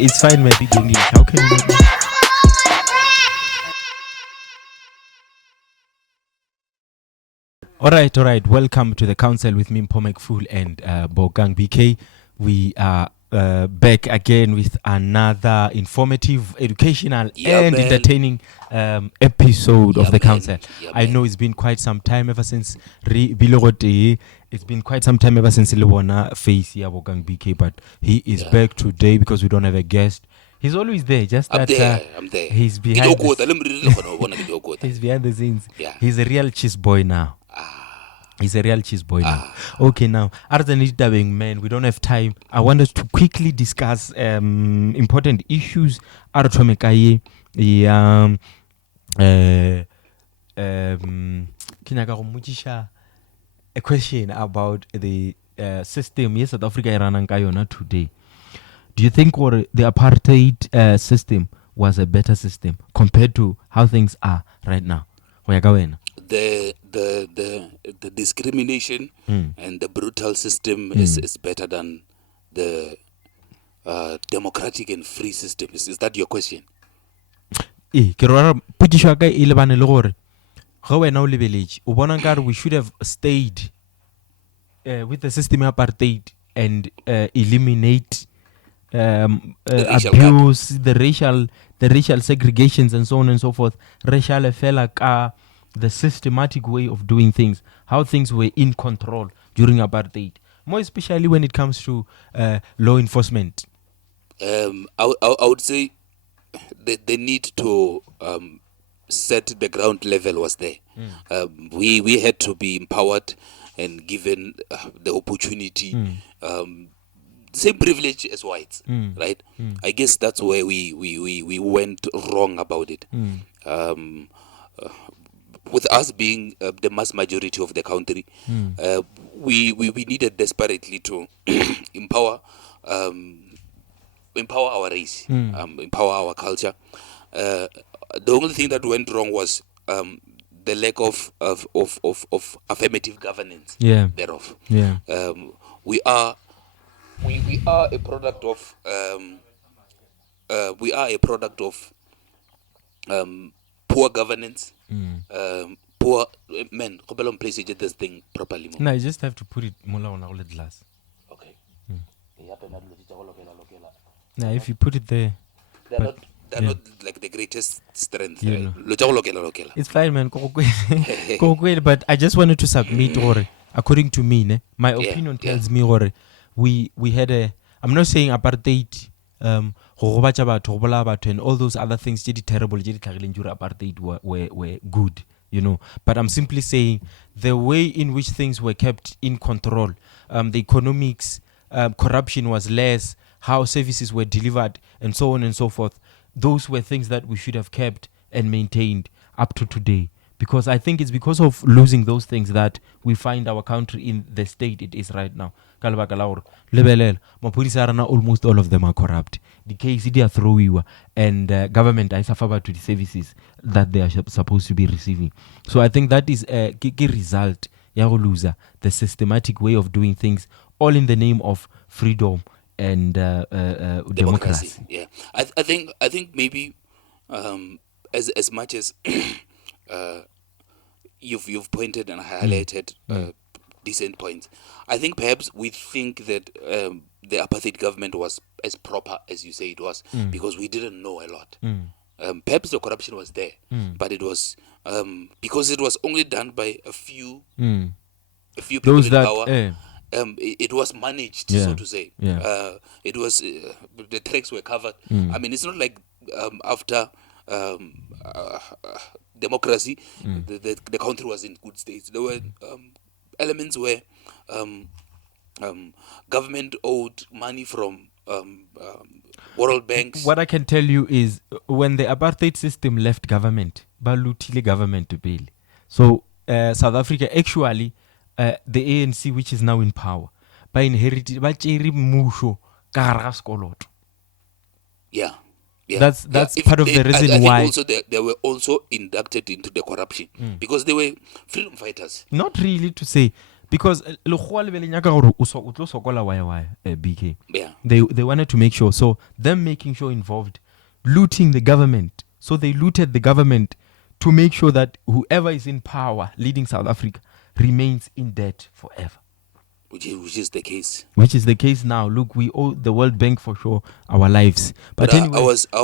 It's fine, my big English. How can you not? All right. Welcome to the Counsel with me, Pomek Fool and Bogang BK. We are back again with another informative, educational, and entertaining episode of the Counsel. I know it's been quite some time ever since it's been quite some time ever since Lewana face here, Bogang BK, but he is back today because we don't have a guest. He's always there, just I'm that I'm there. he's behind he's behind the scenes. Yeah. He's a real cheese boy now. He's a real cheese boy now. Okay, now, other than it being man, we don't have time. I want us to quickly discuss important issues. A question about the system. Yes, South Africa Iran today. Do you think the apartheid system was a better system compared to how things are right now? The discrimination and the brutal system is better than the democratic and free system. Is that your question? We should have stayed with the system apartheid and eliminate abuse, the racial segregations and so on and so forth. The systematic way of doing things, how things were in control during apartheid, more especially when it comes to law enforcement. I would say the need to set the ground level was there. We had to be empowered and given the opportunity, same privilege as whites, right? I guess that's where we went wrong about it. With us being the mass majority of the country, we needed desperately to empower our race, empower our culture. The only thing that went wrong was the lack of affirmative governance thereof. We are a product of poor governance. Poor men. Please get this thing properly. No, you just have to put it on glass. Okay. Now, if you put it there, they're not like the greatest strength. You know. It's fine, man. But I just wanted to submit, or according to me, my opinion tells me, or we had a. I'm not saying apartheid. And all those other things terrible apartheid were good, you know, but I'm simply saying the way in which things were kept in control, the economics, corruption was less, how services were delivered, and so on and so forth. Those were things that we should have kept and maintained up to today, because I think it's because of losing those things that we find our country in the state it is right now. Almost all of them are corrupt. The KCD are thrown, and government is suffer to the services that they are supposed to be receiving. So I think that is a result. The systematic way of doing things, all in the name of freedom and democracy. Yeah, I think maybe as much as you've pointed and highlighted decent points, I think perhaps we think that the apartheid government was as proper as you say it was because we didn't know a lot. Perhaps the corruption was there, but it was because it was only done by a few people those in that, power. It was managed, so to say. It was the tracks were covered. I mean, it's not like after democracy, the country was in good states. There were elements where government owed money from world banks. What I can tell you is when the apartheid system left government, balutile government to bail. So South Africa actually, the ANC, which is now in power, by inherited, by musho karaskoloto. Yeah. That's part of the reason I why. think also they were also inducted into the corruption because they were freedom fighters. Not really to say, because BK. Yeah. They wanted to make sure. So them making sure involved looting the government. So they looted the government to make sure that whoever is in power leading South Africa remains in debt forever. Which is the case. Which is the case now. Look, we owe the World Bank for sure our lives. But anyway, I was I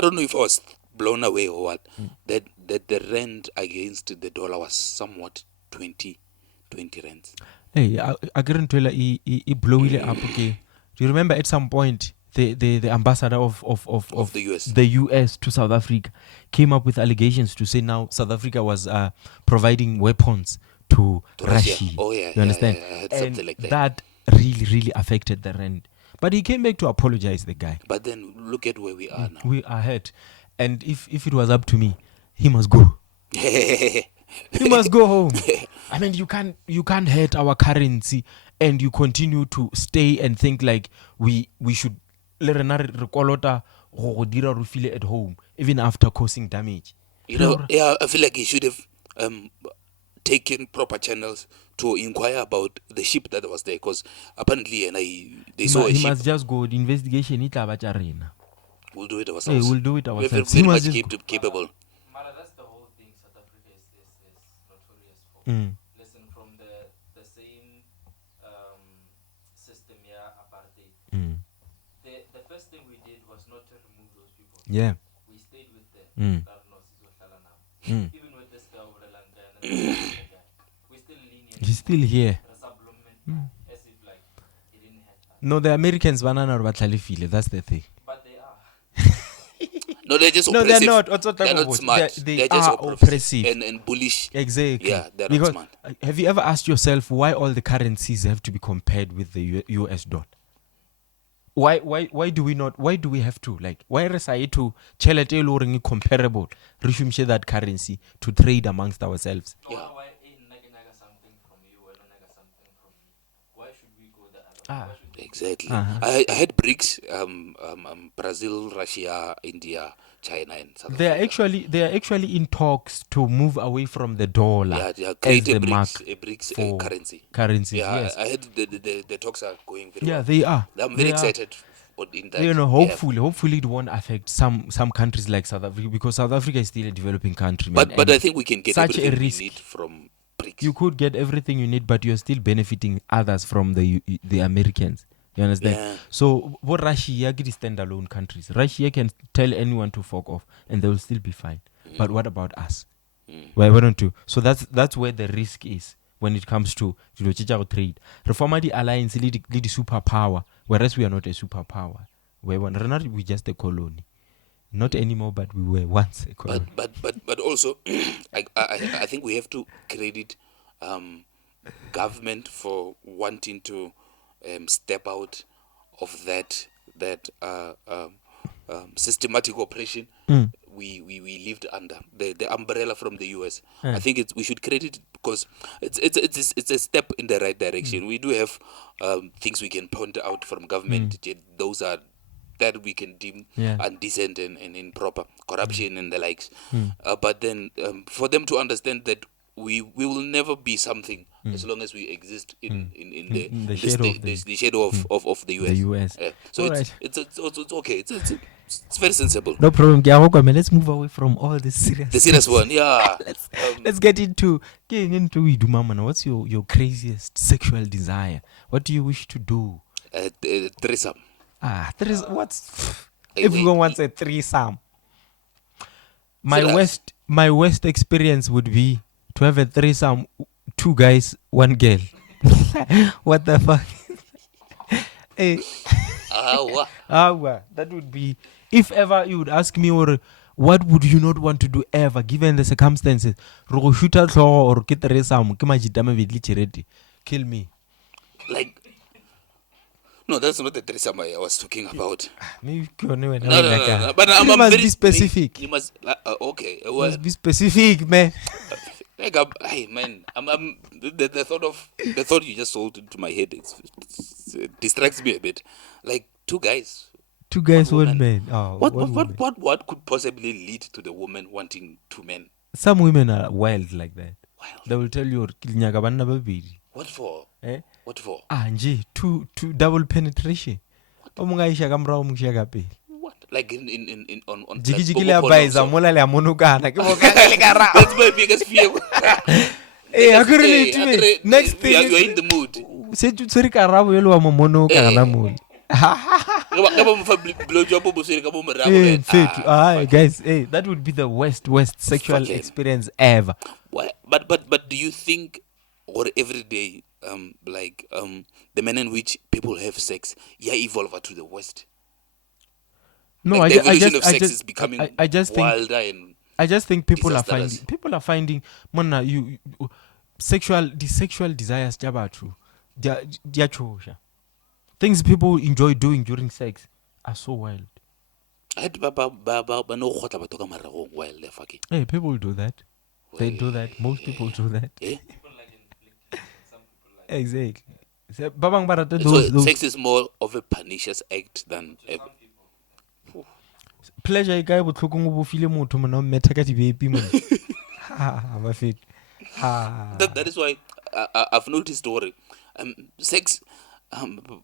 don't know if I was blown away or what. That the rand against the dollar was somewhat 20 rands. Hey, I couldn't tell it blew it up. Okay, do you remember at some point the ambassador of the US to South Africa came up with allegations to say now South Africa was providing weapons to Russia. Oh yeah, you understand? Yeah, I heard and something like that. That really affected the rand. But he came back to apologize, the guy. But then look at where we are now. We are hurt. And if it was up to me, he must go. He must go home. I mean, you can't hurt our currency and you continue to stay and think like we should at home even after causing damage. Yeah, I feel like he should have taken proper channels to inquire about the ship that was there, because apparently they saw a ship. He must just go. The investigation We'll do it ourselves. We'll do it ourselves. We're very much capable. Mara, that's the whole thing South Africa is notorious for. Listen, from the same system here, apartheid. The first thing we did was not to remove those people. Yeah. We stayed with them. Even with this guy over the land, we're still lenient. He's still here. As if like he didn't have that. No, the Americans banana or batalifile. That's the thing. But they are. No, they're just No, oppressive. they're not. They're not smart. They They're just are oppressive. and bullish. Exactly. Yeah, they're because not smart. Have you ever asked yourself why all the currencies have to be compared with the US dollar? Why do we not? Why do we have to? Like, why reside to chelete loring comparable? Reshumshe that currency to trade amongst ourselves. Yeah. Why naga something from you, or naga something from me? Why should we go the other way? Exactly. Uh-huh. I had BRICS, Brazil, Russia, India, China, and South Africa. They are actually in talks to move away from the dollar. Yeah, as create a the mark BRICS for currency. Currencies, Yeah, yes. I heard the talks are going very well. Yeah, they are. I'm very excited in that. Hopefully it won't affect some countries like South Africa, because South Africa is still a developing country, man. But I think we can get such a everything we risk. need from BRICS. You could get everything you need, but you're still benefiting others from the Americans. You understand? Yeah. So what Russia is standalone countries. Russia can tell anyone to fuck off and they will still be fine. But what about us? Why don't you? So that's where the risk is when it comes to trade. Reformadi alliance lead the superpower, whereas we are not a superpower. We're just a colony. Not anymore, but we were once a colony. But also, I think we have to credit government for wanting to step out of that systematic oppression we lived under the umbrella from the US. I think we should credit it because it's a step in the right direction. We do have things we can point out from government. Those are that we can deem indecent and improper, corruption and the likes. But then for them to understand that we will never be something as long as we exist in the shadow of the US. The US. So right. it's okay. It's very sensible. No problem. Let's move away from all this serious. The serious one, yeah. Let's get into Idumama. What's your craziest sexual desire? What do you wish to do? Threesome. What's everyone wants a threesome? My worst experience would be to have a threesome, 2 guys, 1 girl. What the fuck? Hey. That would be, if ever you would ask me, or what would you not want to do ever given the circumstances? Re go shoota tlhogo or ke threesome ke majita a mabedi le tšhelete. Kill me. Like, no, that's not the threesome I was talking about. Maybe ke yone wena No, o no, e no, nyakang. no. But You I'm must very be specific. You must. Okay. You Well, must be specific, man. like, hey, man, I'm the thought you just sold into my head. It distracts me a bit. Like, two guys. Two guys, One one woman. man. Oh, What one woman. what could possibly lead to the woman wanting two men? Some women are wild like that. Wild. They will tell you ke nyaka banna babedi. What for? Eh? What for? Nje two double penetration. O mongwe a isha ka morao o mongwe a isha ka pele. What? Like in on Jiki like, le advisor mola le a monokana ke mo ka le ka ra. That's my biggest fear. Eh, I could relate to it. Next thing you're in the mood. se tu tsere karabo yo le wa mo monokana mo. Guys, hey, that would be the worst sexual Fucking. experience ever. But do you think, or every day, the manner in which people have sex, evolve to the West? No, Like, I the evolution of sex just is becoming I just think wilder and I just think people disastrous. are finding mona you sexual desires jabatu. Dia chosha. Things people enjoy doing during sex are so wild. Hey, people do that. They do that. Most people do that. Eh? People like inflicting, some people like Exactly. So, babang barata So those sex is more of a pernicious act than a, some people. pleasure guy botlhoko ngo bo file motho mona o metha ka dibepi mona. Ha ba fit. Ha. that is why I've noticed story. Sex into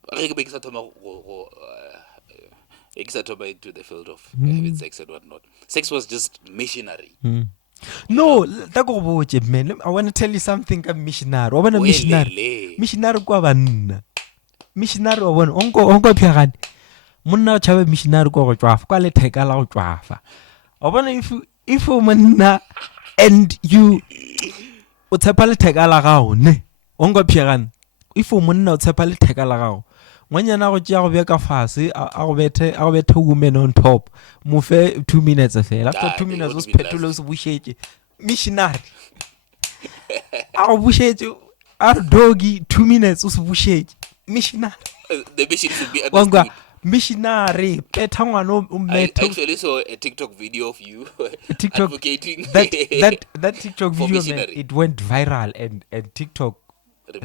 the field of having sex and whatnot. Sex was just missionary. No, ta go botse man. I want to tell you something ka missionary. Wa bona missionary. Welele. Missionary kwa banna. Missionary wa bona onko phiagane. Monna o tshabe missionary kwa go tswafa kwa le theka la go tswafa. Wa bona if o monna and you o tshepa le theka la gago ne onko phiagane. If o monna o tshepa le theka la gago ngwanyana go tšea go bja ka fase a go bethe woman on top mo fe 2 minutes fela after 2 they minutes o would se be phetole o nice. se bušetše missionary a go bušetše a re doggy 2 minutes o se bušetše missionary The mission should be wangwa understood. missionary petha ngwana o I methe actually saw a TikTok video of you TikTok advocating that TikTok for video man, missionary. it went viral and TikTok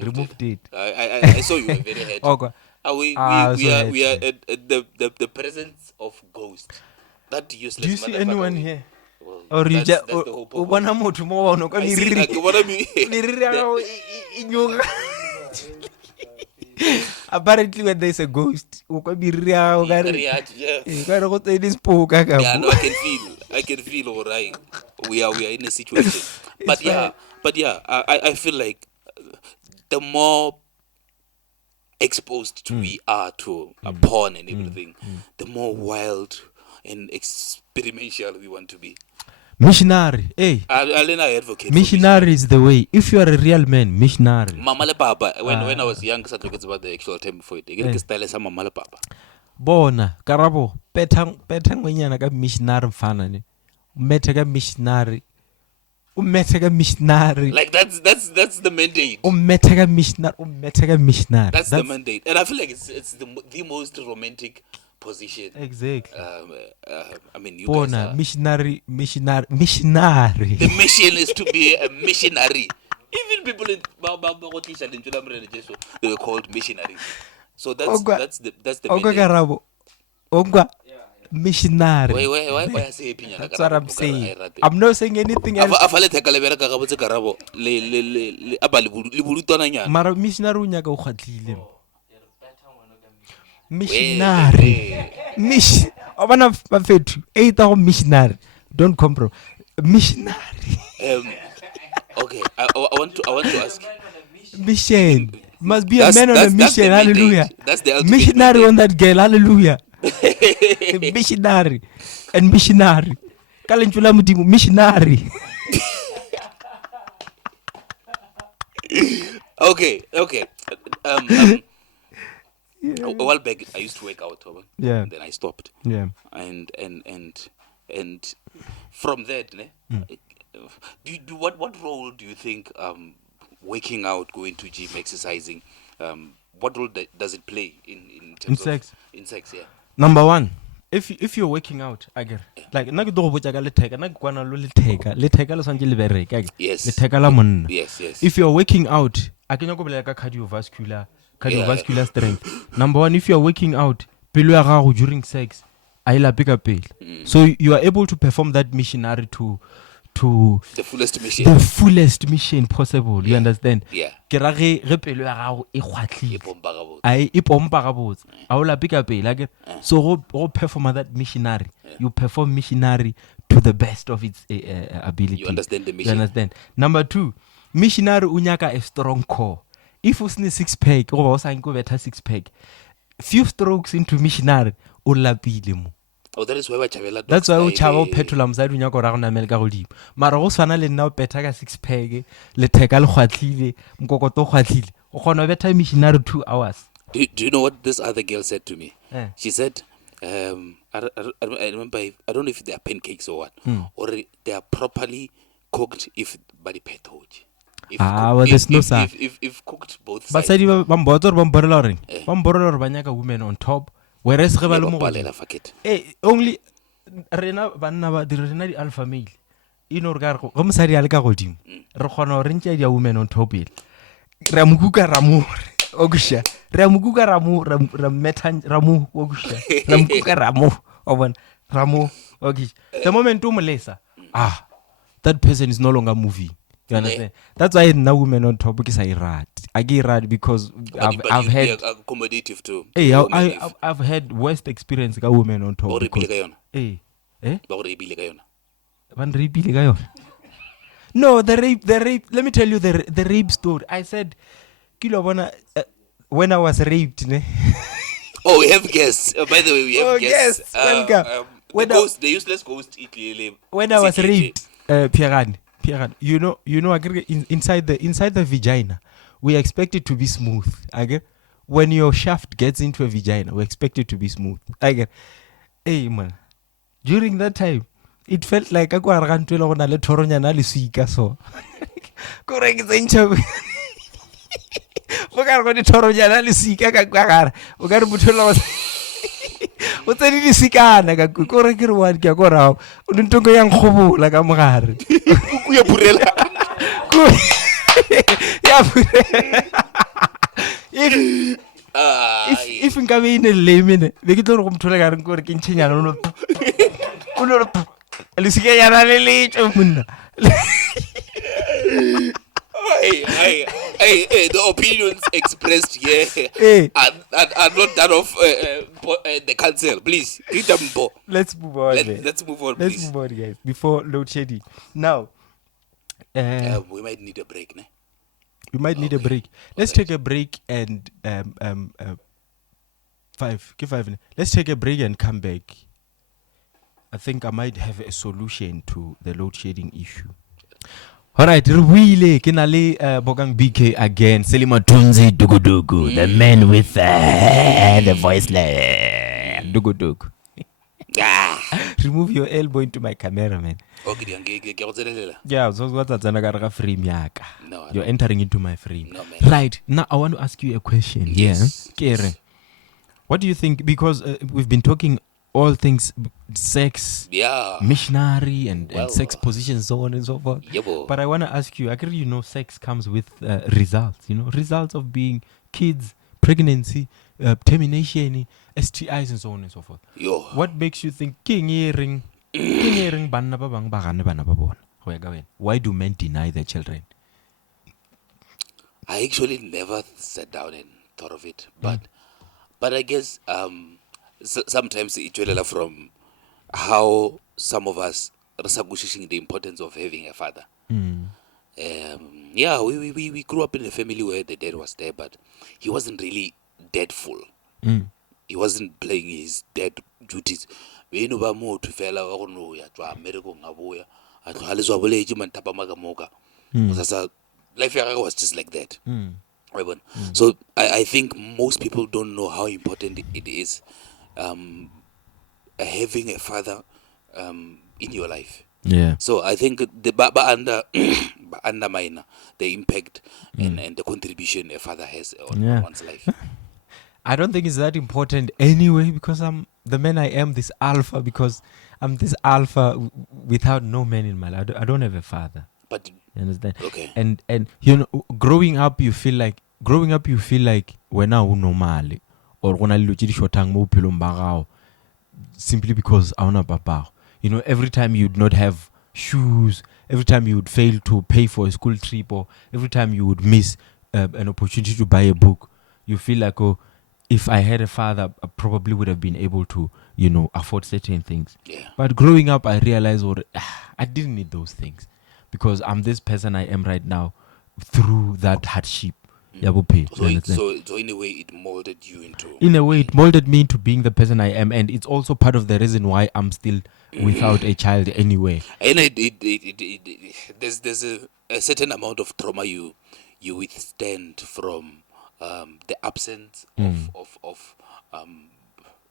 removed it. I saw you were very happy. Okay. We so are happy. at the presence of ghost. That useless. Do you see motherfucker anyone will- here? Well, Or you that's just the whole o purpose. bona motho mo wa no ka I see, meriri like, what I mean. meriri ya gago e nyoga. Apparently when there's a ghost o ka meriri ya gago ka re Yeah. ka re go tsene spoka ka Yeah, no, bo. I can feel all right. We are in a situation. But fine. I feel like the more exposed we are to porn and everything, the more wild and experimental we want to be. Missionary, hey, I advocate for missionary is the way. If you are a real man, missionary. Mama le Papa. When I was young, I talked about the actual term for it. I style sa Mama le Papa. Bona, karabo, petang ngwenyana ka missionary mfana ne. Umethe ka missionary. Umethe ka missionary. Like that's the mandate. Umethe ka missionary. That's the mandate, and I feel like it's the most romantic position. Exactly. I mean, you guys Bona, are, missionary. the mission is to be a missionary. Even people in they were called missionaries. So that's the Onga mandate. karabo. Onga missionary. Why I say opinion? That's what I'm saying. I'm not saying anything else. Afale theka le bereka ka botse karabo le abale le burutwana nyana. Mara missionary o nyaka o kgatlile. You're better one of them. Missionary. Obana bafethu. Either missionary. Don't compromise. Missionary. Okay, I want to ask. Man on a mission. Mission. Must be a That's- man on a that's the mission. mandate. Hallelujah. That's the ultimate Missionary mandate. on that girl. Hallelujah. Missionary. And missionary. Kalentula mudimu. Missionary. Okay. A while back, I used to work out, Yeah. and then I stopped. Yeah. And And from that, what role do you think working out, going to gym, exercising, what role does it play in terms of sex? In sex, yeah. Number one, if you're working out, agar like na ke do go botsa ka letheka na ke kwana lo letheka le swantse le bereka ke Yes. letheka la monna. Yes. If you're working out, a kenya go bolela ka cardiovascular strength. Number one, if you're working out, pelo ya gago during sex a ila pika pele. So you are able to perform that missionary to the fullest mission possible. You understand? Yeah. Ke ra ge pelo ya gago e E kgwatlile pompa gabotse. ai e pompa gabotse a o la pika pele like so go perform that missionary. You perform missionary to the best of its ability. You understand the mission. You understand? Number two, missionary unyaka a strong core. If usne six pack or usa go better six pack, few strokes into missionary o lapile mo. Oh, that is why we chabela. That's why we chaba petrol msadi unyaka ra gona melka go dimo. Mara go swana le nna o peta ka six pack le theka le kgwatlile mkokoto kgwatlile. O gona better missionary 2 hours. Do you know what this other girl said to me? She said, I remember, I don't know if they are pancakes or what, or they are properly cooked if body petoji. There's no sir. If cooked both sides. But said you bambotor bamboroloring. Bamborolor banyaka women on top. Whereas rebalo mo. Only rena banna ba di rena di alpha male. Ino re go mosadi a le ka godimo. Re khona re ntse dia women on top ile. Ra mukuka ramu okusha. Ra mukuka ramu metan ramu okusha. Ra mukuka ramu obon ramu okish. The moment you molesa, that person is no longer moving. You understand? That's why now women on top because I get rad because I've had accommodative too. Hey, I've had worst experience with women on top. No, the rape. Let me tell you the rape story. I said, when I was raped. Oh, we have guests. By the way, we have guests. The useless ghost. When I was raped, Pierre, you know, inside the vagina, we expect it to be smooth. When your shaft gets into a vagina, we expect it to be smooth. Hey man, during that time, it felt like I go around to le toronyana le suika so. Correct zencha. Boka go di toronyana le suika ka kwagara. O ka re buthola o tsedi di sikana ka kore ke re wa ke go rao o ntongo yang khobola ka mogare ku ya purela ya purela if nka be ine lemene be ke tlo go mthola ka re gore ke ntshenya no le sike ya ra le letso monna Hey, the opinions expressed here are not that of the council. Please, let's move on. Let's move on, please. Let's move on, guys, before load shedding. Now, we might need a break, ne? We might need a break. Let's take a break and let's take a break and come back. I think I might have a solution to the load shedding issue. Alright, really, Kinali Bogang BK again. Selima Tunzi Dugudugu, the man with the voiceless Dugudugu. Remove your elbow into my camera, man. Yeah, so what's that? Frame yaka. You're entering into my frame. No, man. Right, now I want to ask you a question. Yes. Yeah. Kere, what do you think? Because we've been talking all things sex, missionary, and sex positions, so on and so forth. But I want to ask you, actually, sex comes with results, results of being kids, pregnancy, termination, STIs, and so on and so forth. What makes you think, why do men deny their children? I actually never sat down and thought of it, but I guess sometimes it's really from how some of us are the importance of having a father. We grew up in a family where the dad was there, but he wasn't really dadful. He wasn't playing his dad duties. Life was just like that. So I think most people don't know how important it is having a father in your life. Yeah. So I think the undermine the impact and the contribution a father has on one's life. I don't think it's that important anyway because I'm the man I am, this alpha, because I'm this alpha without no man in my life. I don't have a father. But You understand? okay. And you know, growing up you feel like when I normal or when I shotang mo bophelong ba gago simply because I want papa. You know, every time you'd not have shoes, every time you would fail to pay for a school trip, or every time you would miss an opportunity to buy a book, you feel like, oh, if I had a father, I probably would have been able to, you know, afford certain things. Yeah. But growing up, I realized, I didn't need those things because I'm this person I am right now through that hardship. So in a way, it molded you into. In a way, it molded me into being the person I am, and it's also part of the reason why I'm still without a child anyway. And there's a certain amount of trauma you withstand from the absence of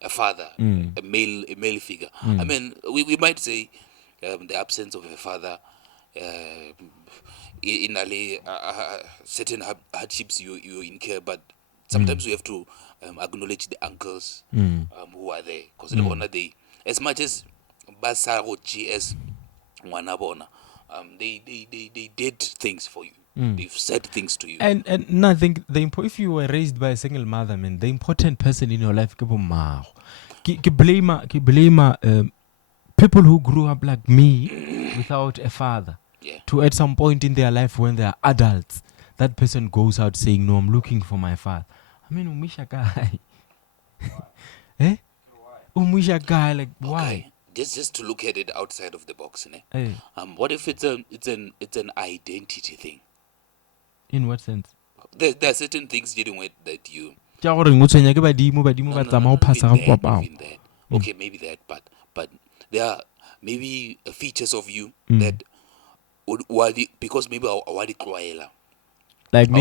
a father, a male figure. I mean, we might say the absence of a father. In certain hardships you incur, but sometimes we have to acknowledge the uncles who are there, because they, as much as basarochi as wanabona, they did things for you. They've said things to you. And I think if you were raised by a single mother, man, the important person in your life ke blame people who grew up like me without a father. Yeah. To at some point in their life when they are adults, that person goes out saying, no, I'm looking for my father. I mean, umisha guy. Eh? Umisha guy, like, why? Just to look at it outside of the box, ne? Hey. What if it's an identity thing? In what sense? There are certain things dealing with that you. Even that. Okay, maybe that, but there are maybe features of you that. Because maybe like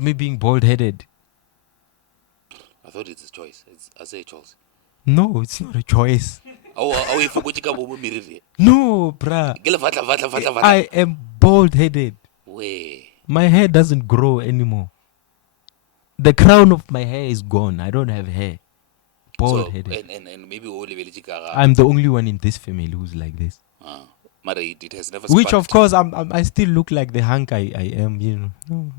me being bald-headed. I thought it's a choice. I say a choice. No, it's not a choice. No, bruh. I am bald-headed. My hair doesn't grow anymore. The crown of my hair is gone. I don't have hair. Bald-headed. So, and maybe I'm the only one in this family who's like this. It has never. Which of course I still look like the hunk I am, you know. No.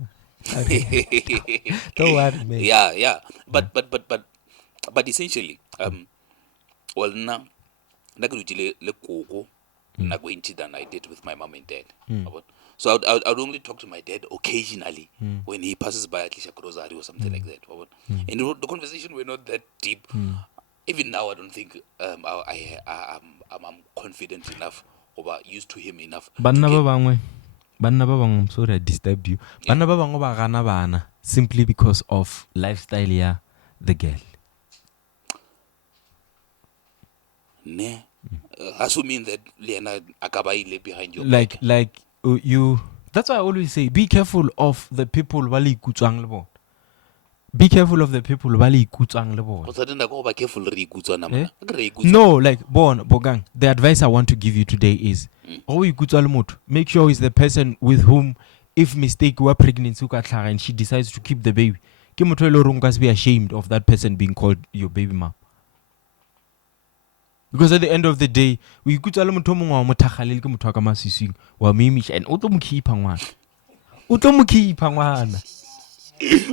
Don't worry, man. Yeah. But essentially, well now, le koko na go into than I did with my mom and dad. So I'd only talk to my dad occasionally when he passes by at least a grocery or something like that. And the conversation were not that deep. Even now, I don't think I'm confident enough or used to him enough. I'm sorry I disturbed you. Yeah. Simply because of lifestyle, yeah, the girl. Ne, assuming that Liana Akabaile behind your back. You. That's why I always say, be careful of the people wali kutsang lebo. Be careful of the people wali kutsang lebo. No, like bogang. The advice I want to give you today is, make sure it's the person with whom, if mistake were pregnancy and she decides to keep the baby, be ashamed of that person being called your baby mom. Because at the end of the day, we could tell them to Motakhalil Mutakamasi or Mimish and Utomuki Pangwan. Utomuki Pangwan.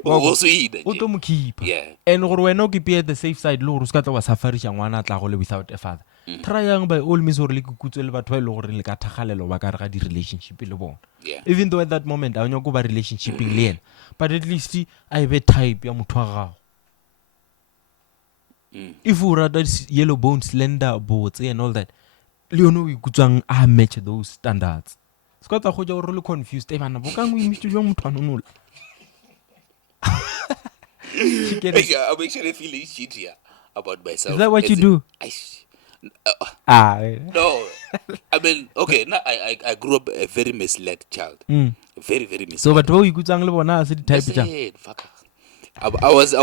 Utomuki. Yeah. And Orwenoki be at the safe side, Loruskata was Safari Shangwana Tahole without a father. Trying by all means or Likutel 12 or Likatakhalel or Bakaradi relationship. Yeah. Even though at that moment I don't go by relationship in Lien. But at least I have a type Yamutara. If we rather yellow bone, slender boats and all that, Leono we could match those standards. Scott, I hold really confused. Evan, how can we meet you young Tanunul? I'm actually feeling shit here about myself. Is that what you do? No. I mean, okay, now I grew up a very misled child. Very, very misled. So, but what you could say, I said, type fuck. I was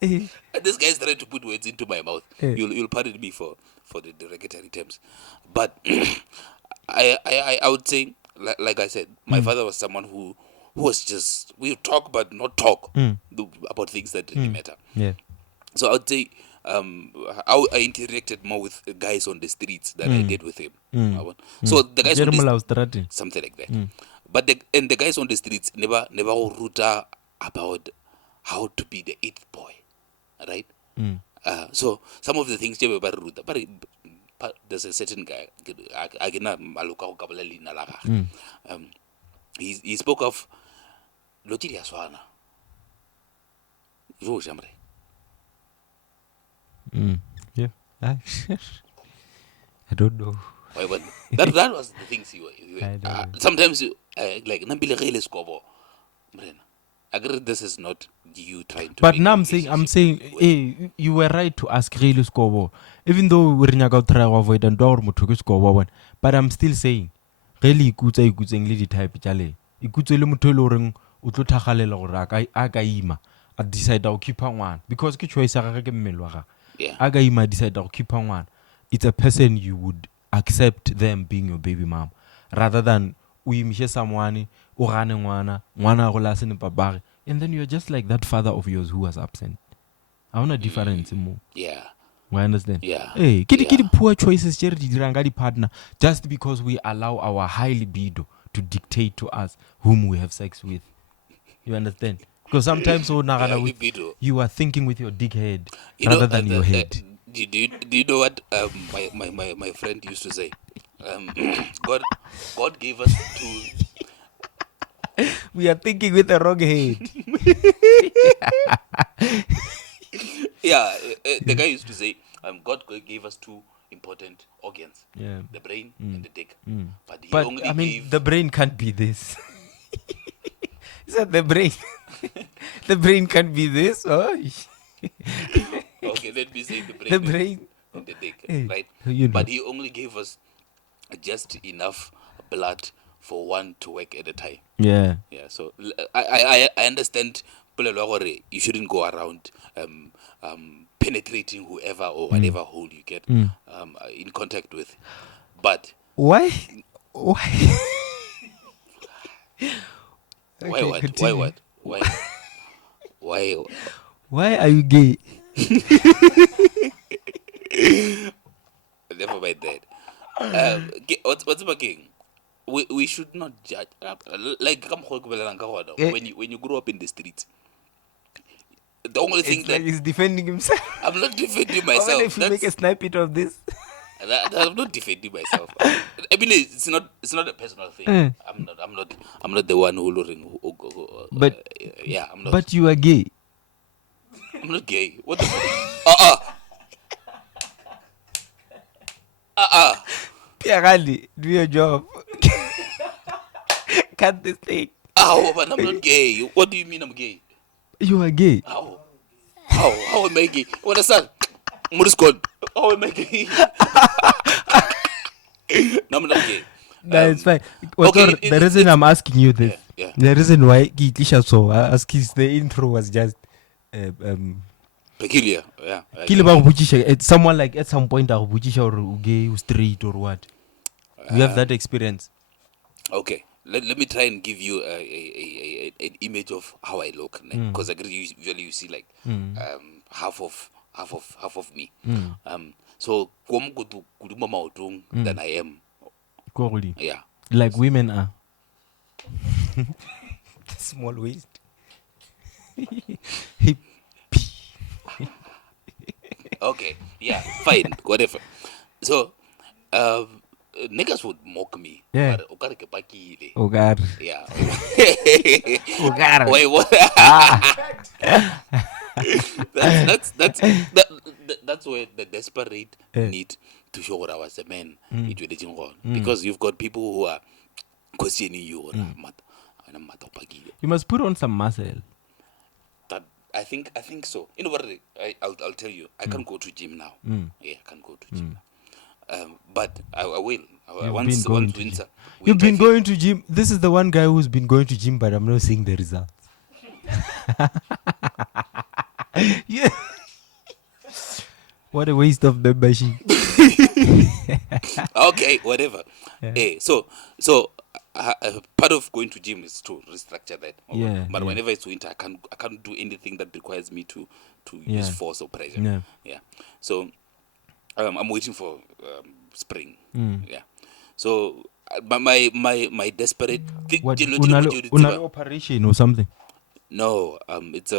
This guy is trying to put words into my mouth. You'll pardon me for the derogatory terms, but I would say, like I said, my father was someone who was just, we would talk but not talk about things that really matter. Yeah. So I would say I interacted more with guys on the streets than I did with him. So the guys on the Strategy. something like that. But the guys on the streets never ruta about how to be the eighth boy, right? So some of the things they were very ruta, but there's a certain guy. He spoke of Lotiri Aswana. Yeah. I don't know. That was the things you I were. don't Sometimes you like Nambile Rele Scobo. I agree this is not you trying to. But now I'm saying, hey, you were right to ask really score. Even though we're not going to try to avoid and door to score one, but I'm still saying, really good lady type chale. Ikutse le motho le reng o tlo thagalela gore a ka ima a decide to keep on one because ke choice ga ke mmele wa ga. A ka ima decide to keep on one. It's a person you would accept them being your baby mom rather than o imishe someone o gane ngwana go la se ne papage and then you're just like that father of yours who was absent. I want a difference more. Yeah. I understand. Yeah. Hey, kid poor choices di diranga di partner just because we allow our high libido to dictate to us whom we have sex with. You understand? Because sometimes you are thinking with your dick head rather than your head. Do you know what my friend used to say? God gave us two. We are thinking with the wrong head. Yeah, the guy used to say, God gave us two important organs, the brain and the dick. But the brain can't be this. He said the brain. The brain can't be this. Oh. Okay, let me say the brain and the dick, hey, right? You know. But he only gave us just enough blood for one to work at a time. Yeah. Yeah. So I understand. You shouldn't go around penetrating whoever or whatever hole you get in contact with. But why? Why what? Continue. Why what? Why? Why are you gay? Never mind that. What's working? We should not judge. Like when you grow up in the streets, the only thing it's like he's defending himself. I'm not defending myself. How if you make a snippet of this? I'm not defending myself. I mean, it's not a personal thing. I'm not the one who but yeah, I'm not. But you are gay. I'm not gay. What the fuck? Pierre, do your job. Cut this thing. But I'm not gay. What do you mean I'm gay? You are gay. How am I gay? What is that? Muriscon. How am I gay? No, I'm not gay. No, it's fine. Okay, the reason I'm asking you this, yeah. the reason why so asking the intro was just peculiar. Yeah. Someone like at some point or gay or straight or what. You have that experience. Okay. Let me try and give you an image of how I look, because usually you see like half of me. So than I am. Yeah. Like women are. Small waist. Okay. Yeah. Fine. Whatever. So, niggas would mock me. Yeah. Ogar. Yeah. Ogar. Wait, what? That's where the desperate need to show what I was a man because you've got people who are questioning you. You must put on some muscle. That I think so. You know what? I'll tell you. I can't go to gym now. Yeah, I can't go to gym now. But I will. Once winter. You've been going to gym. This is the one guy who's been going to gym, but I'm not seeing the results. Yeah. What a waste of membership. Okay, whatever. So part of going to gym is to restructure that. Yeah, But yeah. whenever it's winter, I can't do anything that requires me to Yeah. use force or pressure. Yeah. Yeah. So I'm waiting for spring. Mm. Yeah. So my desperate What unalo operation or something? no, it's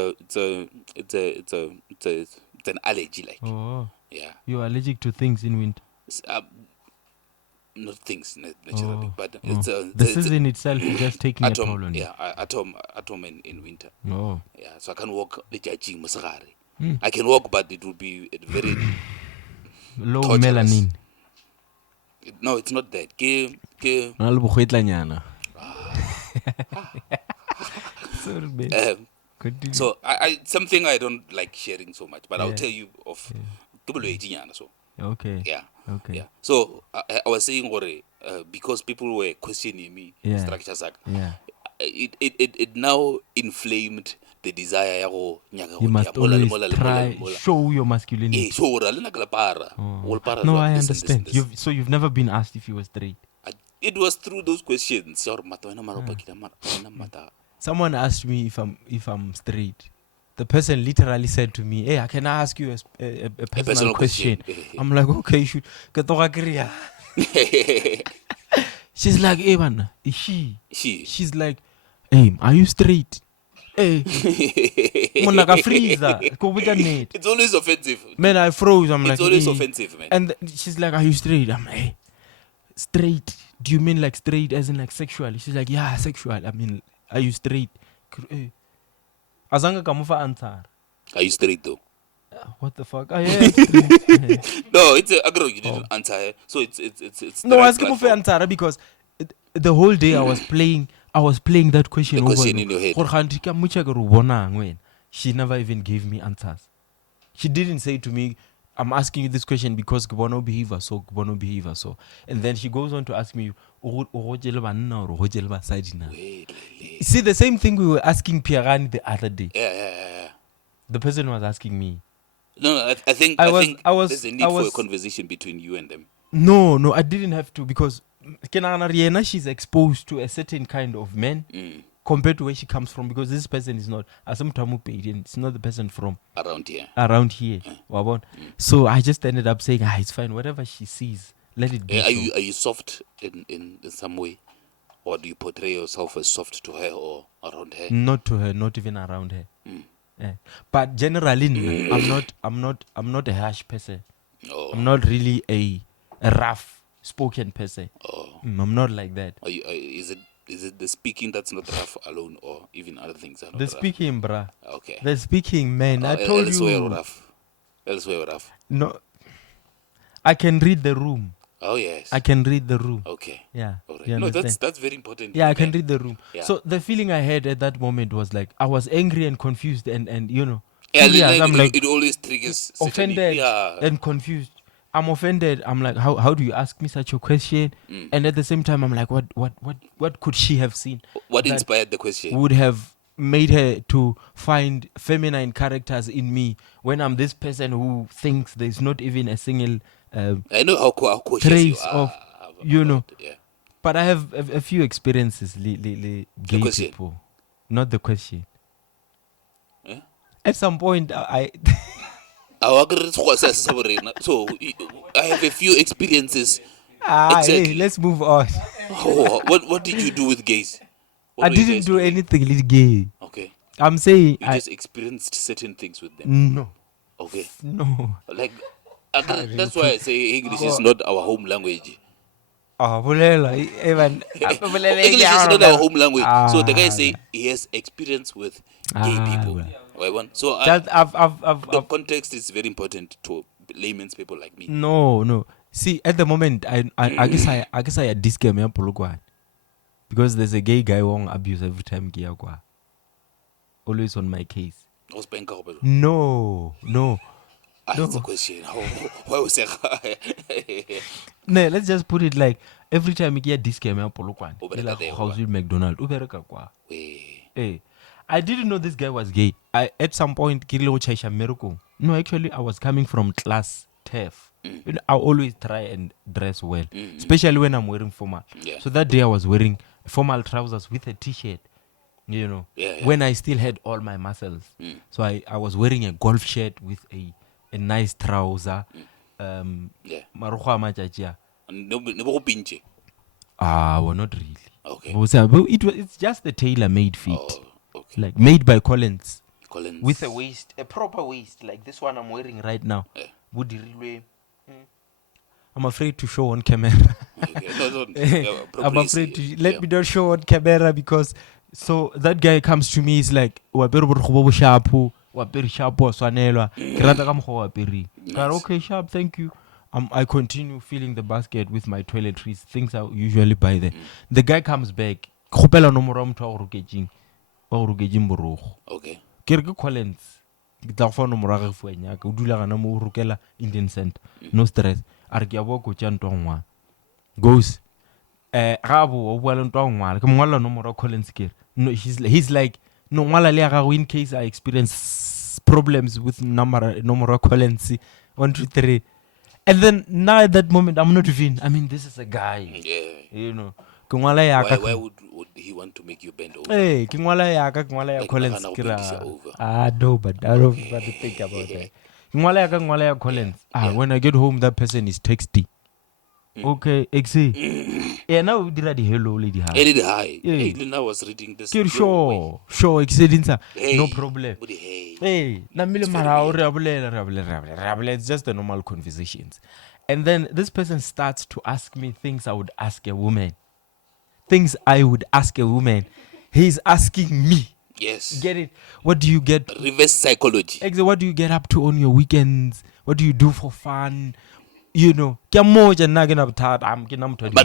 an allergy, like. Oh, Yeah. you're allergic to things in winter. Not things naturally, but The season itself is just taking a toll on you. yeah, atom in winter. Oh. Yeah, so I can walk the judging mosagare. Mm. I can walk, but it will be very Low torturous. melanin. No, it's not that. Unalo bogwetlanyana. Sorry, man. Continue. So I something I don't like sharing so much, but I'll Yeah. tell you of. So Okay. yeah. Okay. Yeah. So I was saying, because people were questioning me, Yeah. structure sak, Yeah. it now inflamed the desire ya go nyaka You go must dia mola le always mola le try mola. show your masculinity. So ra le na kala para. Oh. Whole para No, jwang, I this and understand. this and this. You've never been asked if you were straight. It was through those questions. Ya gore mata wena mara o pakile wena mata. Someone asked me if I'm straight. The person literally said to me, "Hey, can I ask you a personal question?" I'm like, "Okay, shoot." She's like, "Hey, man, is she?" She's like, "Hey, are you straight?" Hey, monaka freezer. It's always offensive. Man, I froze. I'm like, It's always "Hey." offensive, man. And she's like, "Are you straight?" I'm like, "Hey, straight? Do you mean like straight as in like sexual?" She's like, "Yeah, sexual. I mean, are you straight?" Hey. Azanga kamufa answer. Are you straight though? What the fuck? I am straight. No, it's a agro. You didn't answer her, so it's. No, the I right was kamufa platform. answer because the whole day I was playing that question The over. question in your head. She never even gave me answers. She didn't say to me, "I'm asking you this question because Kubono behavior so. And then she goes on to ask me, see, the same thing we were asking Pierani the other day. Yeah. The person was asking me. No, I think there's a need for a conversation between you and them. No, I didn't have to because she's exposed to a certain kind of man compared to where she comes from, because this person is not it's not the person from around here. Wabon. So I just ended up saying, it's fine, whatever she sees, let it be. Are you soft in some way, or do you portray yourself as soft to her or around her? Not to her, not even around her. But generally, I'm not a harsh person. Oh. I'm not really a rough spoken person. Oh. I'm not like that. Is it the speaking that's not rough alone, or even other things are not The rough? speaking, bruh. Okay. The speaking, man. I told you. Elsewhere rough. No. I can read the room. Oh yes. I can read the room. Okay. Yeah. All right. You No, understand? that's very important. Yeah, I can read the room. Yeah. So the feeling I had at that moment was like I was angry and confused and Yeah, curious. I'm like it always triggers offended and confused. I'm offended. I'm like, how do you ask me such a question? And at the same time, I'm like, what could she have seen? What that inspired the question? would have made her to find feminine characters in me when I'm this person who thinks there's not even a single I know how cautious you trace are. of, you know. Yeah. But I have a few experiences, gay question. people. Not the question. Yeah? At some point, I So I have a few experiences. hey, Exactly. let's move on. Oh, what did you do with gays? What I were you didn't guys do doing? anything gay. Okay. I'm saying You just experienced certain things with them. no. Okay. No. Like that's why I say English is not our home language. Bolela, Evan. English is not our home language. So the guy say he has experience with gay people. So the context is very important to layman's people like me. No. See, at the moment, I guess I had this game because there's a gay guy who won't abuse every time gay agwa. Always on my case. No. That's the question. Why was it? No, let's just put it like every time you get this game, Ubereka there, how's it McDonald? Ubereka kwa. Wait. Hey, I didn't know this guy was gay. At some point, Kirilo Chaisha Miracle. No, actually, I was coming from class TEF. You know, I always try and dress well, especially when I'm wearing formal. Yeah. So that day I was wearing formal trousers with a t-shirt, you know, when I still had all my muscles. So I was wearing a golf shirt with a nice trouser. Marukhu a matjatji a. Well, not really. Okay. But it's just the tailor-made fit. Okay. Like made by Collins. Collins. With a waist, a proper waist, like this one I'm wearing right now. I'm afraid to show on camera. Okay. No, I'm afraid to let me not show on camera because so that guy comes to me, he's like, okay, sharp, thank you. I continue filling the basket with my toiletries, things I usually buy there. The guy comes back. Okay. Collins. Indian center. No stress. Goes. No, he's like, no, in case I experience problems with number Collins. 1, 2, 3. And then now at that moment, I'm not even. I mean, this is a guy. Yeah. You know. Why would he want to make you bend over? Hey, Collins. No, but I don't want to think about that. Collins. When I get home, that person is texting. Okay, XC. Yeah, now we did the hello lady high. Lady high. Even I was reading this. Sure, XC. Hey, no problem. Hey, it's just the normal conversations. And then this person starts to ask me things I would ask a woman. Things I would ask a woman. He's asking me. Yes. Get it? What do you get? Reverse psychology. Exactly. What do you get up to on your weekends? What do you do for fun? You know. But are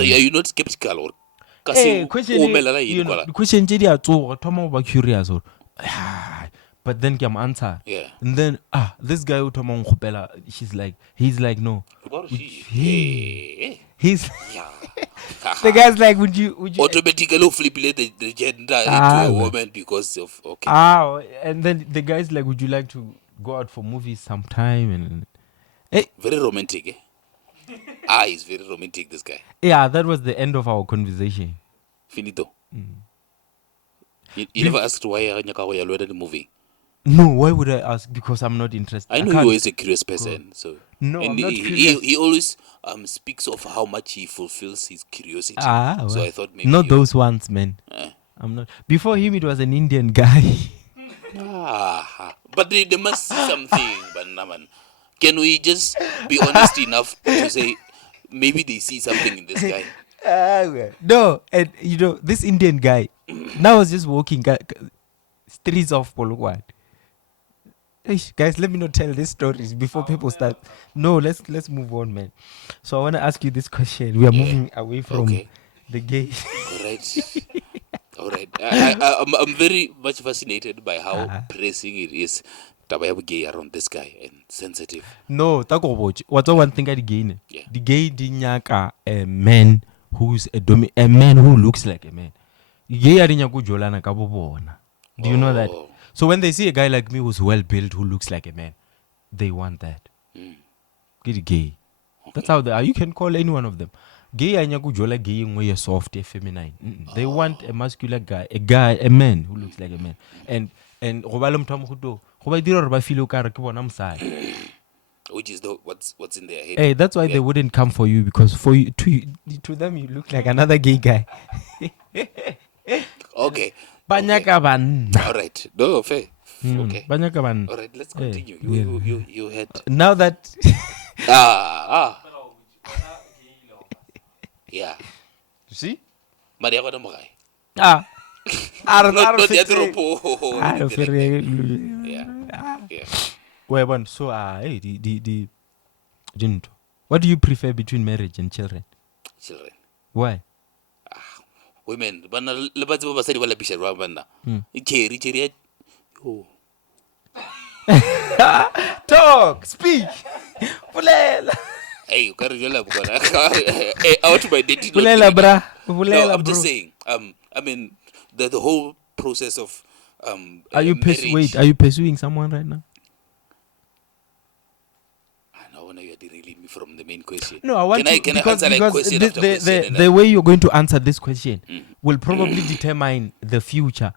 you not skeptical or? Question, you know, the question is curious. But then come answer. Yeah. And then this guy he's like no. He's the guy's like, would you automatically flip the gender into a woman because of and then the guy's like, would you like to go out for movies sometime? And very romantic, eh? He's very romantic, this guy. Yeah, that was the end of our conversation. Finito. You never asked why you're the movie. No, why would I ask? Because I'm not interested. I know you're always a curious person, so no, and I'm not curious. He always speaks of how much he fulfills his curiosity. Well, so I thought maybe not those ones, man. I'm not. Before him, it was an Indian guy. But they must see something, man. Can we just be honest enough to say maybe they see something in this guy? No, and you know this Indian guy. Now I was just walking streets of Polokwane. Guys, let me not tell these stories before people start. No, let's move on, man. So I want to ask you this question. We are moving away from the gay. All right. I'm very much fascinated by how pressing it is to be gay around this guy and sensitive. No, what's one thing I gain? Yeah. The gay dinyaka a man who's a man who looks like a man. Gay adinyaku jolana kabobona. Do you know that? So when they see a guy like me who's well built, who looks like a man, they want that. Get gay. Okay. That's how they are. You can call any one of them. Gay anyaku jola gay ngwe soft, feminine. They want a muscular guy, a man who looks like a man. And robalum tamhudo. Which is what's in their head. Hey, that's why they wouldn't come for you, because for you to them you look like another gay guy. Okay. All right. No, fair. Okay. All right, let's continue. You had now that yeah. You see? Maria Mogai. Yeah. Well, so didn't. What do you prefer between marriage and children? Children. Why? Women. Bana lebatsi ba basadi ba lapishelwa bana. Icheri. Oh. Talk, speak. Pulela. Hey, you can't jola bukana. Hey, out my dating. Pulela, bra. No, I'm just saying. I mean, the whole process of Are you marriage. are you pursuing someone right now? I know you're derailing me from the main question. No, I want Can I answer like question the, after question? And the way you're going to answer this question will probably determine the future.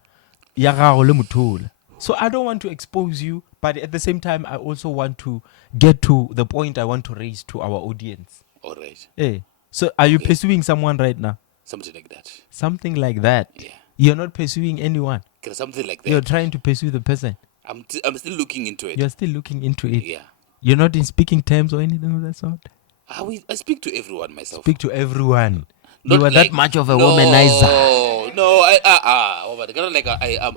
Ya gago le motho. So I don't want to expose you, but at the same time, I also want to get to the point I want to raise to our audience. all right, Hey, so are you Okay. pursuing someone right now? something like that. Something like that. Yeah, You're not pursuing anyone. something like You're that. trying to pursue the person. I'm still looking into it. You're still looking into it. Yeah. You're not in speaking terms or anything of that sort. I speak to everyone myself. Speak to everyone. Not You are like, that much of a no, womanizer. No, kind of like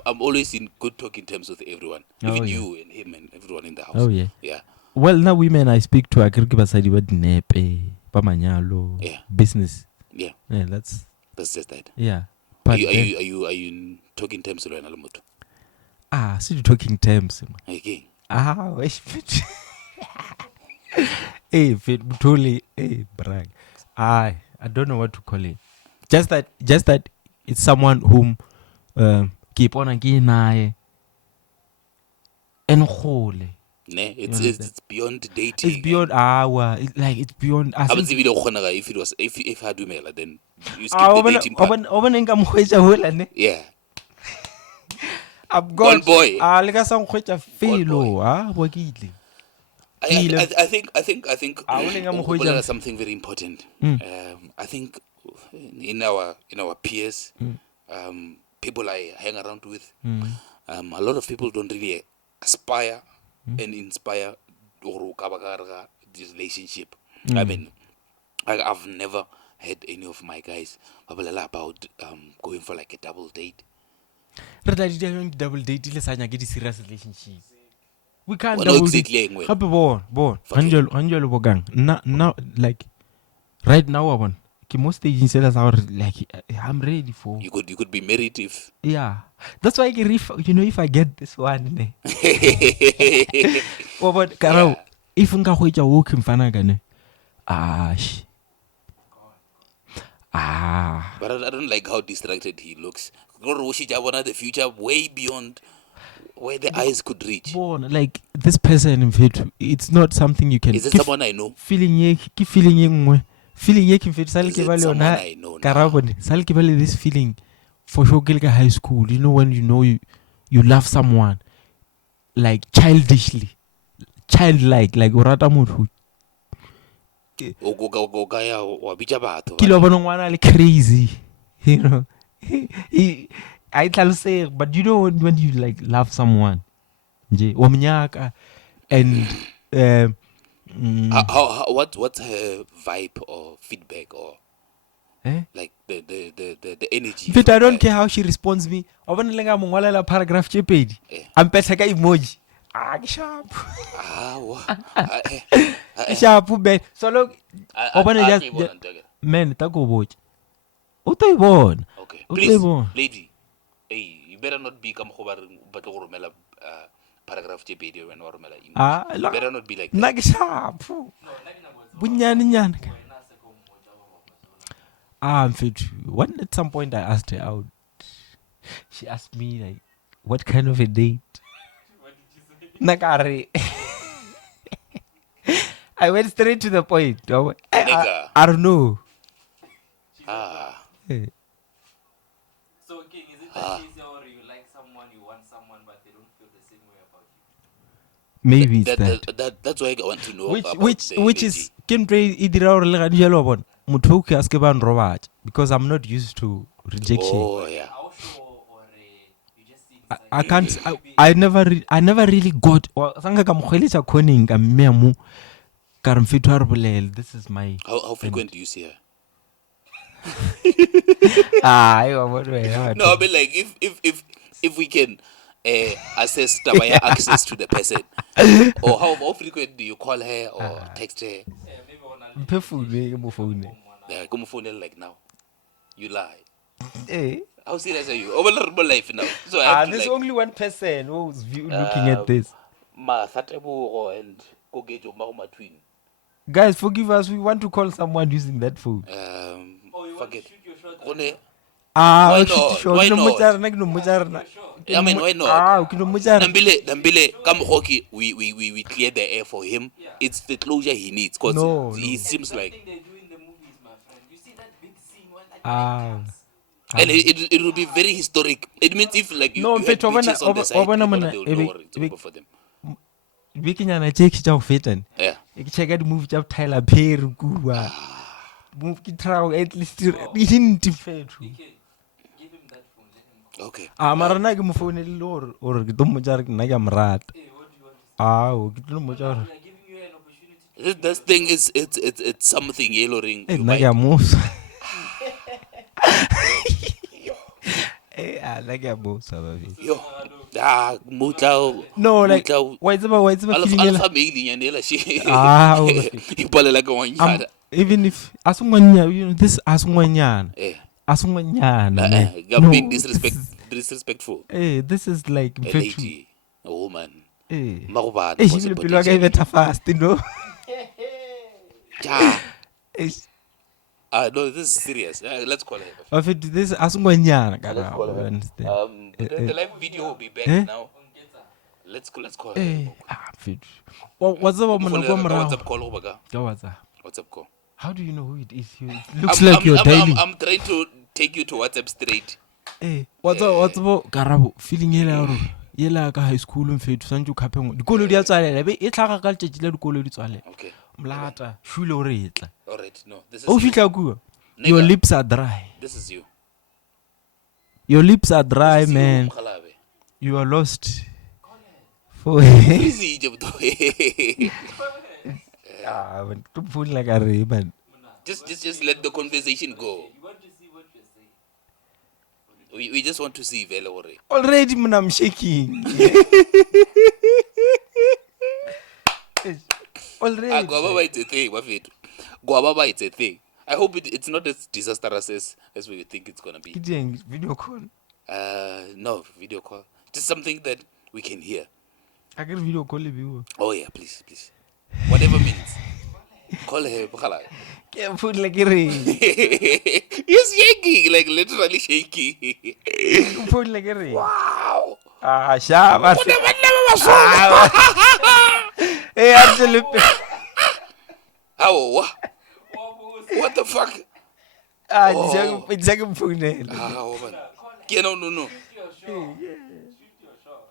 I'm always in good talking terms with everyone, even yeah. you and him and everyone in the house. Oh yeah. Yeah. Well, now women I speak to akere ke basadi ba dinepe, ba manyalo, Yeah. business. Yeah. Yeah, that's just that. yeah. Are But you, are then- you are you are you in talking terms with Lwana Lomoto? so you're talking terms. Okay. Wesh fit. Hey, fit totally. Hey, brag. I don't know what to call it. Just that it's someone whom keep on again nae and whole. Ne, understand? it's beyond dating. It's beyond our. It's like it's beyond. I would say if I do mail, then you skip the dating part. Yeah. I've Gone got boy. le ka sang khwetsa felo bo ke ile. I think Ah, o leng a mo o hwetša- bolela something very important. I think in our peers, people I hang around with, a lot of people don't really aspire and inspire or this relationship. I mean, I've never had any of my guys babalela about going for like a double date. Re tla di dira double date le sa nyake di serious relationship. We can't Wena o double date. excitleng wena? Gape bon. Okay. Hanjalo bokang. Now like right now wa bona. Ke mo stage se la sa gore like I'm ready for. You could be married if Yeah. That's why if I get this one ne. But Karao, if nka hwetša wo ke mfana ka ne. But I don't like how distracted he looks. The future way beyond where the eyes could reach. Like this person in fact, it's not something you can. Is it someone I know? Feeling ye nngwe. Feeling ye ke mfetsa le Is ke it ba le someone yona. I know now? Karabo sal ke ba le this feeling for sure ke le ka high school. You know when you love someone like childishly, childlike, like o rata motho. O ka ya wa bitša batho. Ke lo bona ngwana le crazy. You know. I say, but you know when you like love someone, nje wa mnyaka and What's her vibe or feedback or like the energy? But I don't care how she responds me. O bona le nga mo ngwalela paragraph tše pedi. Am petsa ka emoji. Ke sharp. Ke sharp man. So look, o bona just man ta go botša. O to ibona. Okay. O Please, tlo ibona. lady. Hey, you better not be come over but go romela paragraph tše pedi when wa romela email. You better not be like that. Nna ke sharp. Bunyane. When at some point I asked her out, she asked me like, what kind of a date? Nakare. I went straight to the point. I don't know. So, King, is it that case or you like someone, you want someone, but they don't feel the same way about you? Maybe it's that. That's why I want to know about Which is because I'm not used to rejection. Oh yeah. How sure or you just see I can't. I never really got. This is my. How frequent do you see her? No, I mean like if we can assess via access to the person, or how frequent do you call her or text her? Come phone like now. You lie. How serious are you? Over life now. So I have to there's like only one person who's looking at this. and Kogejo Mahoma twin. Guys, forgive us. We want to call someone using that phone. you want to Forget. shoot your shot? Rone, Why shit, not? sure. Why Ke no not? mojarna. I mean, why not? Ke no mojarna. Nambile, come hockey, we clear the air for him. It's the closure he needs, because No, he no. seems like, Something they do in the movies, my friend. You see that big scene when that guy Ah. comes. and it will be very historic. It means if like No, you had bitches on the side, obana they mona, will know it's over for them. bikinyana tse ke tša go fetane. Yeah. Ke check out movie tša Tyler Perry kua. Move ke try at least hint fethu. Okay, give him that phone. Let him call. Okay. Mara nna ke mo founelele gore ke tlo mmotsa gore nna ke a mo rata. Hey, what do you want to say? Ke tlo mmotsa Now gore we are giving you an opportunity to This thing is it's something yellow ring. You nna ke a might. mosa. Nna ke a mosa baby. Yo. Mutla. No, like wa tseba feeling ela. Alpha mailing and ela she. Okay. Ipale like one yada. Even if asungwanya, you know, this asungwanyana. Eh. Asungwanyana. I'm being disrespectful. This is like A lady, a woman. Magobana. Ebile pelo ya ka e betha fast, no? Ja. Eish. No, this is serious. Let's call her. Of it, this asungwanyana. Let's call her. Understand? The live video will be back now. Let's call her. Fit. What's up, man? Go WhatsApp call over. Go WhatsApp. WhatsApp call. How do you know who it is? It looks like you're dialing. I'm trying to take you to WhatsApp straight. What's up, Karabo? Feeling yela ka high school mfethu santse o khapeng dikolo di a tswalela be e tlhaga ka letšatši la dikolo di tswalela. Okay. Mlata shule o re etla. All right, no. This is O you. fitla kua. Your lips are dry. This is you. Your lips are dry, This is man. You, Mkhalabe. You are lost. For Easy, Egypt. but to phone like a ray, man. Just let the conversation go. You want to see what you're saying? We just want to see Vela Ore. Already, man, I'm shaking. Already. Guababa, it's a thing, Wafit. Guababa, it's a thing. I hope it's not as disastrous as we think it's gonna be. Video call. No, video call. Just something that we can hear. I can video call you. Oh yeah, please. Whatever means. Call her, Bukhala. Can't put like a ray. He's shaking, like literally shaking. Put like a ray. Wow. Sharp. Hey, actually. Oh, what the fuck? It's like a phone. Man. Yeah, no. Shoot your shot.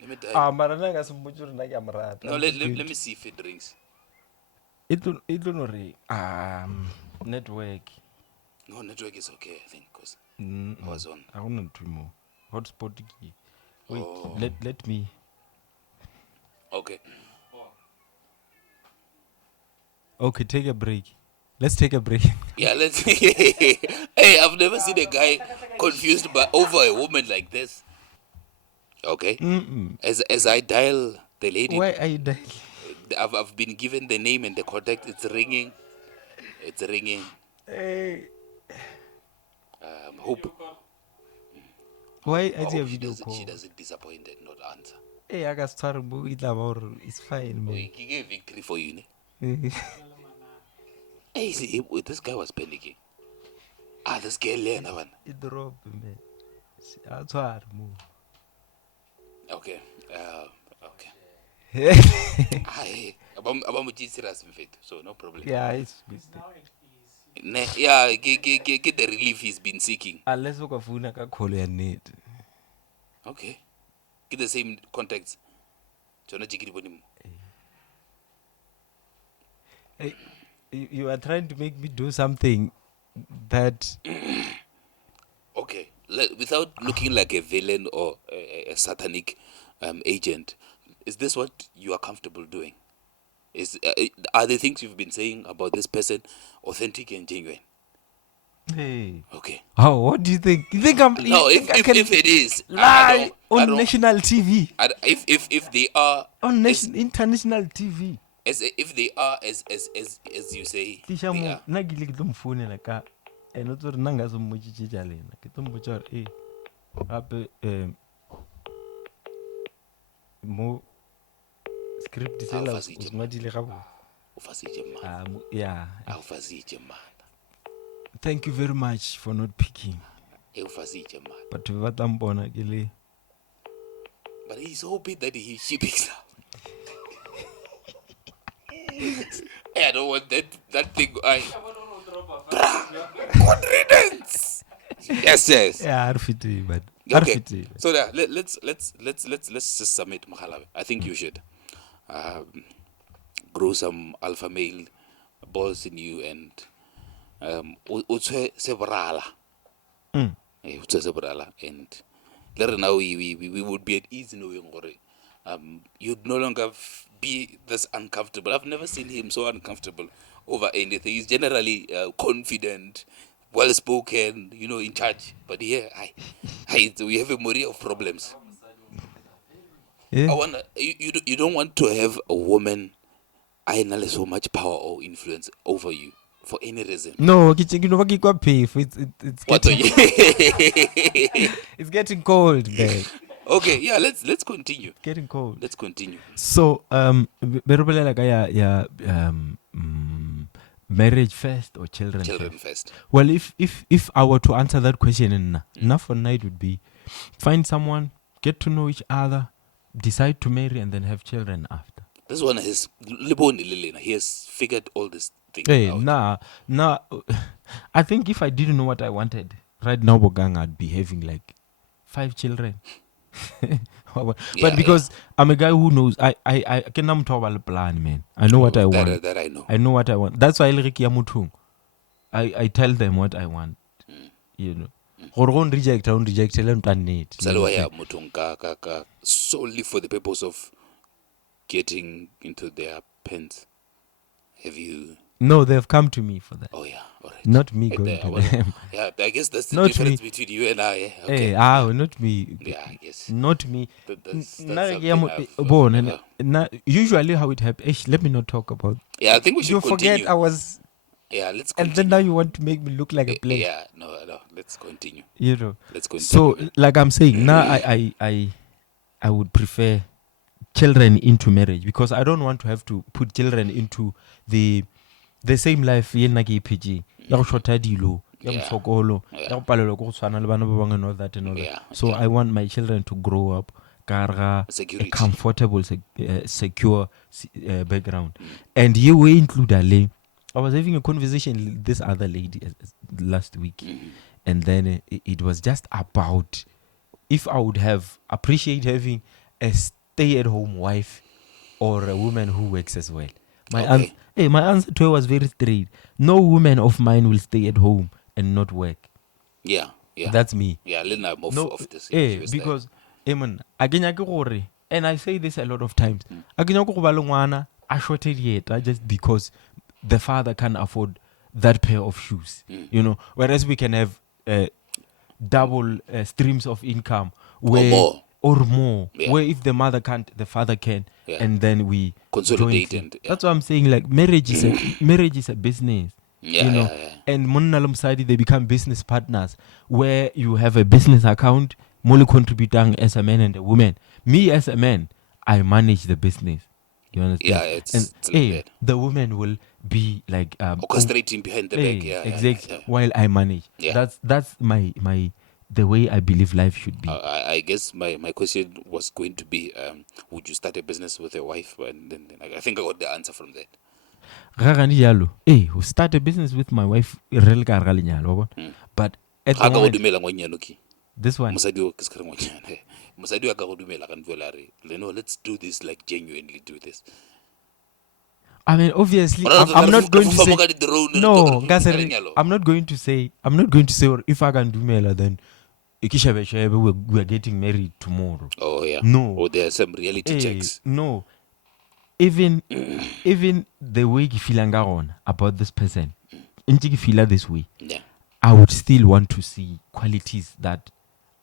Let me die. Marana some butcher like a marat. No, let me see if it rings. It don't network. No, network is okay, I think, because I was on. I want to more. Hotspot key. Wait, let me. Okay. Okay, take a break. Let's take a break. Yeah, let's. Hey, I've never seen a guy confused over a woman like this. Okay. As I dial the lady. Why are you dying? I've been given the name and the contact. It's ringing. Hey. Hope. Why is your video call? She doesn't disappoint and not answer. Hey, I got started. It's fine, man. He gave victory for you. Ne? Hey, see, this guy was panicking. This girl there, no one. It dropped, man. That's hard move. Okay. Okay. So no problem. Yeah, it's Yeah, get the relief he's been seeking. unless you can call your need. Okay. Get the same contacts. Hey, you are trying to make me do something that. Okay. Without looking like a villain or a satanic agent, is this what you are comfortable doing? Are the things you've been saying about this person authentic and genuine? Hey. Okay. Oh, what do you think? You think I'm? No, if it is, lie I on don't- national TV? if they are On international TV. if they are as you say, they Tisha mo are. na ke ile ke tlo mo founela ka ene o tsore nna nka se mmotšiše tša lena ke tlo mmotša gore gape mo script sela o Fasitše, ngwadile gabo Ufasitše man. yeah Ufasitše man. Thank you very much for not picking. Eufasitje, man. But batambona ke le. But he's hoping that she picks up. I don't want that thing. Good riddance. Yes. Yeah, arfiti, but Okay. arfiti. So let's just submit Mahalawe. I think you should grow some alpha male balls in you and sebrala. Sebrala, and later now we would be at ease knowing you'd no longer be this uncomfortable. I've never seen him so uncomfortable over anything. He's generally confident, well spoken, in charge. But here, we have a myriad of problems. Yeah. I wanna, you don't want to have a woman have so much power or influence over you for any reason. No, it's What getting, it's getting cold, man. Okay, yeah, let's continue. Getting cold. Let's continue. So, berobelela ka ya marriage first or children first. Well, if I were to answer that question, enough for night would be find someone, get to know each other, decide to marry, and then have children after. This one has he has figured all this thing out. Nah. I think if I didn't know what I wanted right now, Bogang, I'd be having like 5 children. But because I'm a guy who knows, I can plan, man. I know what I want. That I know. I know what I want. That's why I tell them what I want. You know. Don't reject, tell them planet. Solely for the purpose of getting into their pens. Have you? No, they've come to me for that. Oh yeah, all right. Not me going to them. Yeah, I guess that's the Not difference me. between you and I. Okay. Not me. Yeah, I guess. Not me. That's something Usually how it happens. Let me not talk about. Yeah, I think we should You continue. forget I was. Yeah, let's continue. And then now you want to make me look like a player. Yeah, no, let's continue. You know. Let's continue. So, like I'm saying, now I would prefer children into marriage because I don't want to have to put children into the same life yena ke PG. Ya go shota dilo, ya go tshokolo, ya go palelwa go tshwana le bana ba bangwe and all that and all that. So I want my children to grow up a comfortable, secure background. And you will include I was having a conversation with this other lady last week, and then it was just about if I would appreciate having a stay-at-home wife or a woman who works as well. My answer to her was very straight. No woman of mine will stay at home and not work. Yeah. That's me. Yeah, of this. Because and I say this a lot of times. Just because the father can't afford that pair of shoes. Whereas we can have double streams of income or more. Yeah. Where if the mother can't, the father can, and then we consolidate. That's what I'm saying. Like marriage is a business. And Munalum Sadi, they become business partners where you have a business account, Moli contributing as a man and a woman. Me as a man, I manage the business. You understand? Yeah, it's bad. The woman will be like orchestrating behind the back. Exactly. Yeah. While I manage. Yeah. That's my the way I believe life should be. I guess my question was going to be, would you start a business with your wife? And then I think I got the answer from that. Who start a business with my wife? But at the moment, this one. Let's do this, like genuinely do this. I mean, obviously, I'm not going to say no. I'm not going to say, or if I can do Mela, then we are getting married tomorrow. Oh yeah. No. Or there are some reality checks. No. Even the way you feel about this person, you feel this way. Yeah. I would still want to see qualities that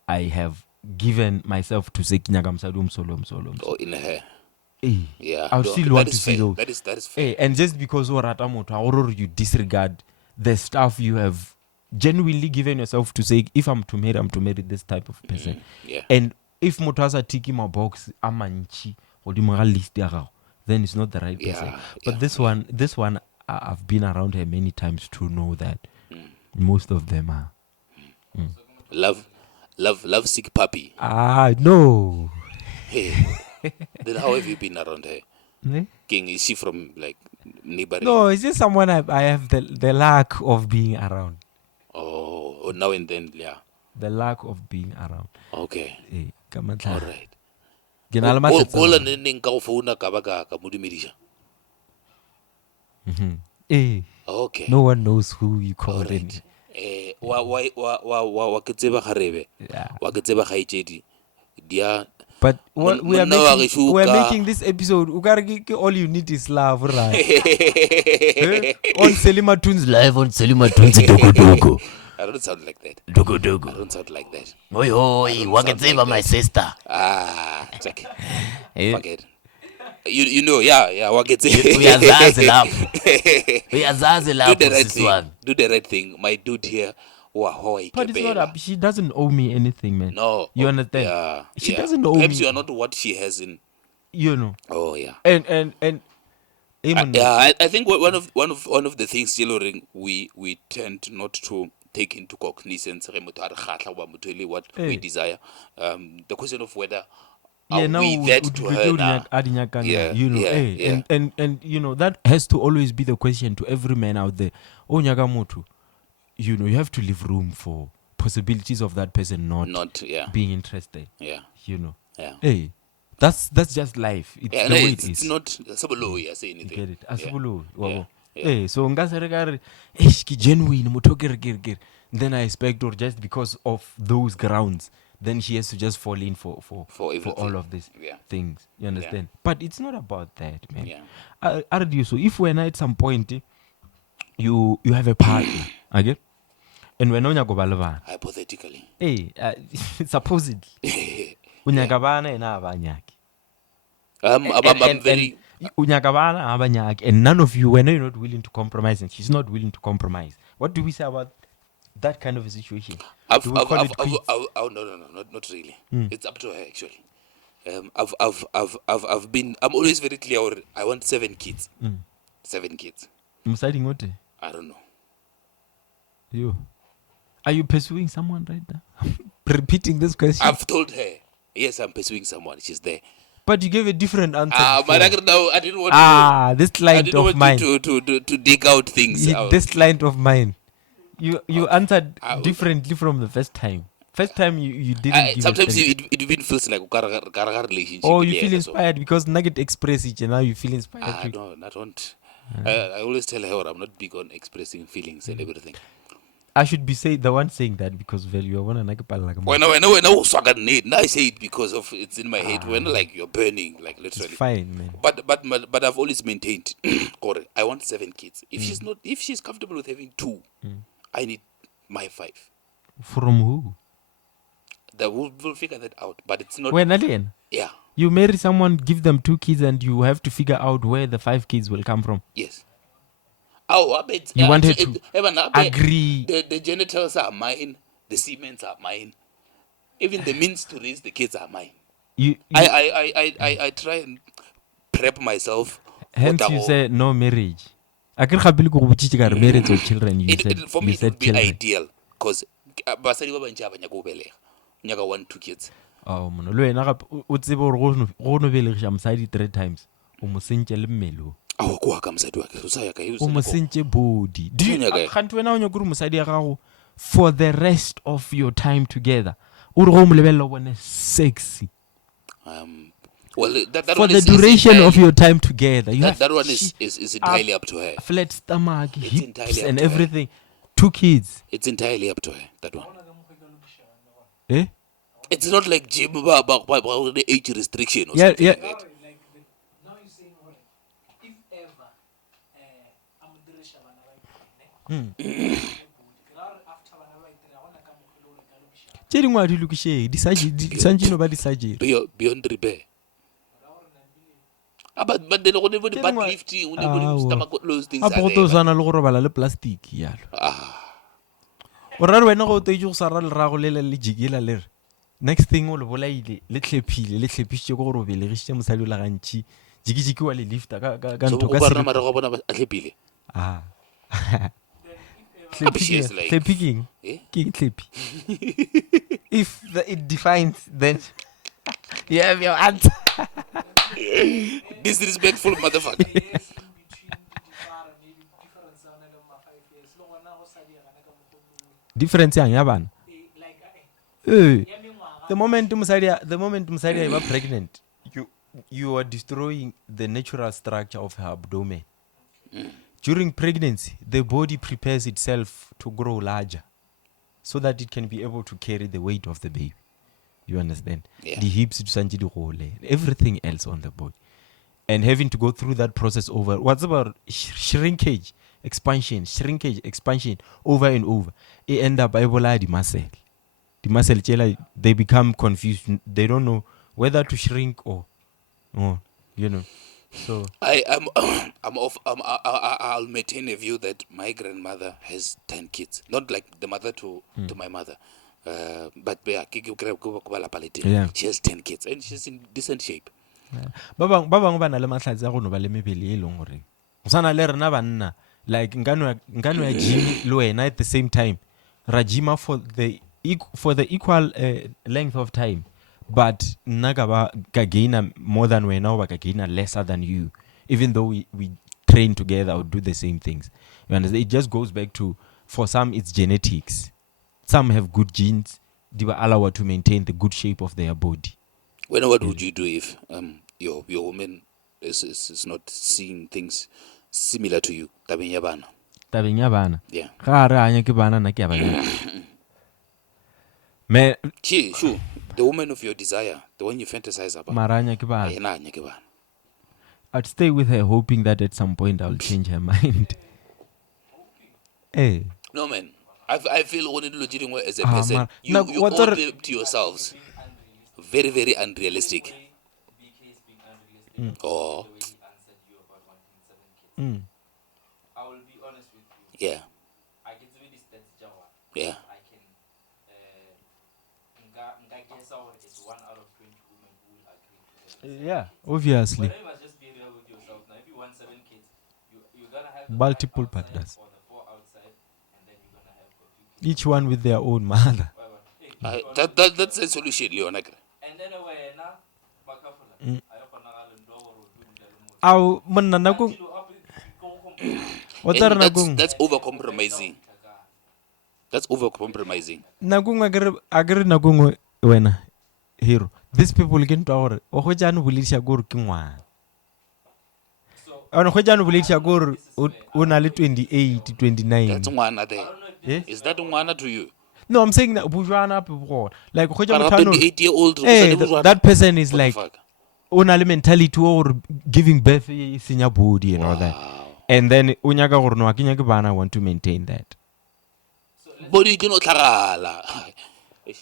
I have given myself to say Kinyagamsadum. Or in her. Yeah. I would still want to see those. That is fair. And just because you disregard the stuff you have genuinely given yourself to say, if I'm to marry this type of person. Yeah. And if Mutasa tiki my box, amanchi or the then it's not the right person. But this one, I've been around her many times to know that Most of them are. Love sick puppy. No. Hey, then how have you been around her? King, is she from like neighboring? No, it's just someone I have the lack of being around. Oh, now and then, yeah. The lack of being around. Okay. All right. Gola neng ka go founa ka ba ka modumedisha. Okay. No one knows who you call it. Wa ke tseba garebe. Wa ke tseba gaitedi. Dia. But what we are making this episode, all you need is love, right? On Selima Toons live on Selima Toons Dogo. I don't sound like that. Dogo. I don't sound like that. Oi, waketseba my sister. Check. Fuck it. You know, yeah, waketseba. We are zazi Do the right thing. My dude here. But it's not she doesn't owe me anything, man. No. You understand? Yeah. She doesn't owe me. Perhaps you are not what she has in. You know. Oh yeah. And I think one of the things we tend not to take into cognizance what we desire. The question of whether are we that to her now? You know, and you know that has to always be the question to every man out there. Oh Nyagamoto. You know, you have to leave room for possibilities of that person not being interested. Yeah. You know. Yeah. Hey, that's just life. It's the way it is. It's not sabolo say anything. Get it? Asabolo. Yeah. Hey, so ngasere ki genuine motoker. Then I expect or just because of those grounds, then she has to just fall in for all of these things. You understand? But it's not about that, man. Yeah. Argue so if when at some point you have a partner, okay? And when unya go balwana hypothetically supposedly unyaka bana ena abanyaki I'm very unyaka bana abanyaki and none of you when you're not willing to compromise and she's not willing to compromise. What do we say about that kind of a situation? No, not really. It's up to her actually. I'm always very clear. I want 7 kids. 7 kids. I don't know. You. Are you pursuing someone right now? Repeating this question. I've told her. Yes, I'm pursuing someone. She's there. But you gave a different answer. But I didn't want this client of mine. To dig out things. This client of mine. You answered differently from the first time. First time you didn't. Sometimes it even feels like a relationship. Oh, you feel inspired because Nugget express it and now you feel inspired. No, I don't. I always tell her I'm not big on expressing feelings and everything. I should be the one saying that because you are one and when I say it because of it's in my head when like you're burning like literally. It's fine, man. But I've always maintained I want 7 kids. If she's comfortable with having 2, I need my 5. From who? We'll figure that out. But it's not when alien? Yeah. You marry someone, give them 2 kids and you have to figure out where the 5 kids will come from. Yes. I bet you wanted to agree. The genitals are mine. The semens are mine. Even the means to raise the kids are mine. I try and prep myself. Hence you say no marriage. Marriage or children. For me, it would be ideal because basadi ba bantsi ba nyaka go belega. Nyaka 1-2 kids. Oh mono lo ena ga o tsebe gore go no belegisha mosadi 3 times. O mo sentse le mmelo. Oh, go ka mosadi wa ke so saya ka o mo sentse body. Ganti wena o nya gore mosadi ya gago for the rest of your time together. O re go mo lebella bone sexy. Well, that for the duration of your time together. That one is entirely up to her. Flat stomach, hips and everything. 2 kids. It's entirely up to her, that one. Eh? It's not like gym about the age restriction or something like that. Beyond repair. But then when the butt lifting, when the stomach those things are there. Plastic wena go tse go sara le rago le jigela le next thing o le bolaile le tlepile le tlepisitse go gore o belegisitse mosadi o la gantši jigijiki wa le lifta ka ntho ka so bona mara go bona a tlepile like, picking. eh? If it defines, then you have your answer. Disrespectful motherfucker. Difference yang yaban. The moment Musadia was pregnant, you are destroying the natural structure of her abdomen. During pregnancy, the body prepares itself to grow larger so that it can be able to carry the weight of the baby. You understand? Yeah. The hips, everything else on the body. And having to go through that process over, what's about shrinkage, expansion, over and over. It end up ebola the muscle. The muscle, they become confused. They don't know whether to shrink or, So I'll maintain a view that my grandmother has 10 kids, not like the mother to my mother, but yeah, she has 10 kids and she's in decent shape. ba bangwe ba na le mahlatsi a go no ba le mebele e leng gore go sana le rena banna like nkano ya gym le wena at the same time ra gyma for the equal length of time, but nna ka gaina more than wena or ka gaina lesser than you, even though we train together or do the same things. You understand? It just goes back to, for some it's genetics. Some have good genes, they will allow to maintain the good shape of their body. Well, what would you do if your woman is not seeing things similar to you? Tabeng ya bana. Yeah. Ga re anya ke bana na ke ya bana. Me Sure. The woman of your desire, the one you fantasize about. Maranya ke bana. Yena anya ke bana. I'd stay with her hoping that at some point I'll change her mind. Hey. No man. I feel when you look as a person, you all to yourselves. Very, very unrealistic. Oh. I will be honest with you. Yeah. I can do this Jawa. Yeah. I can guess it's 1 out of 20 women who will agree to that. Yeah, obviously. But you must just be real with yourself. Now, if you want 7 kids, you're gonna have the multiple 5 partners. or the 4 outside, and then you're gonna have a few kids. Each one with their own mother. That's a solution, Leon. And then that's over compromising. That's over compromising. Wena hero. These people can tower. O go jana bulisha go ke ngwana. Ona go jana bulisha go o na le 28, 29. That's ngwana there. Is that ngwana to you? No, I'm saying that bujwana people like go jana 28-year-old. That person is like ona le mentality or giving birth senior body and all that. And then unyaka gore no akinya ke bana want to maintain that. Body ke no tlhagala.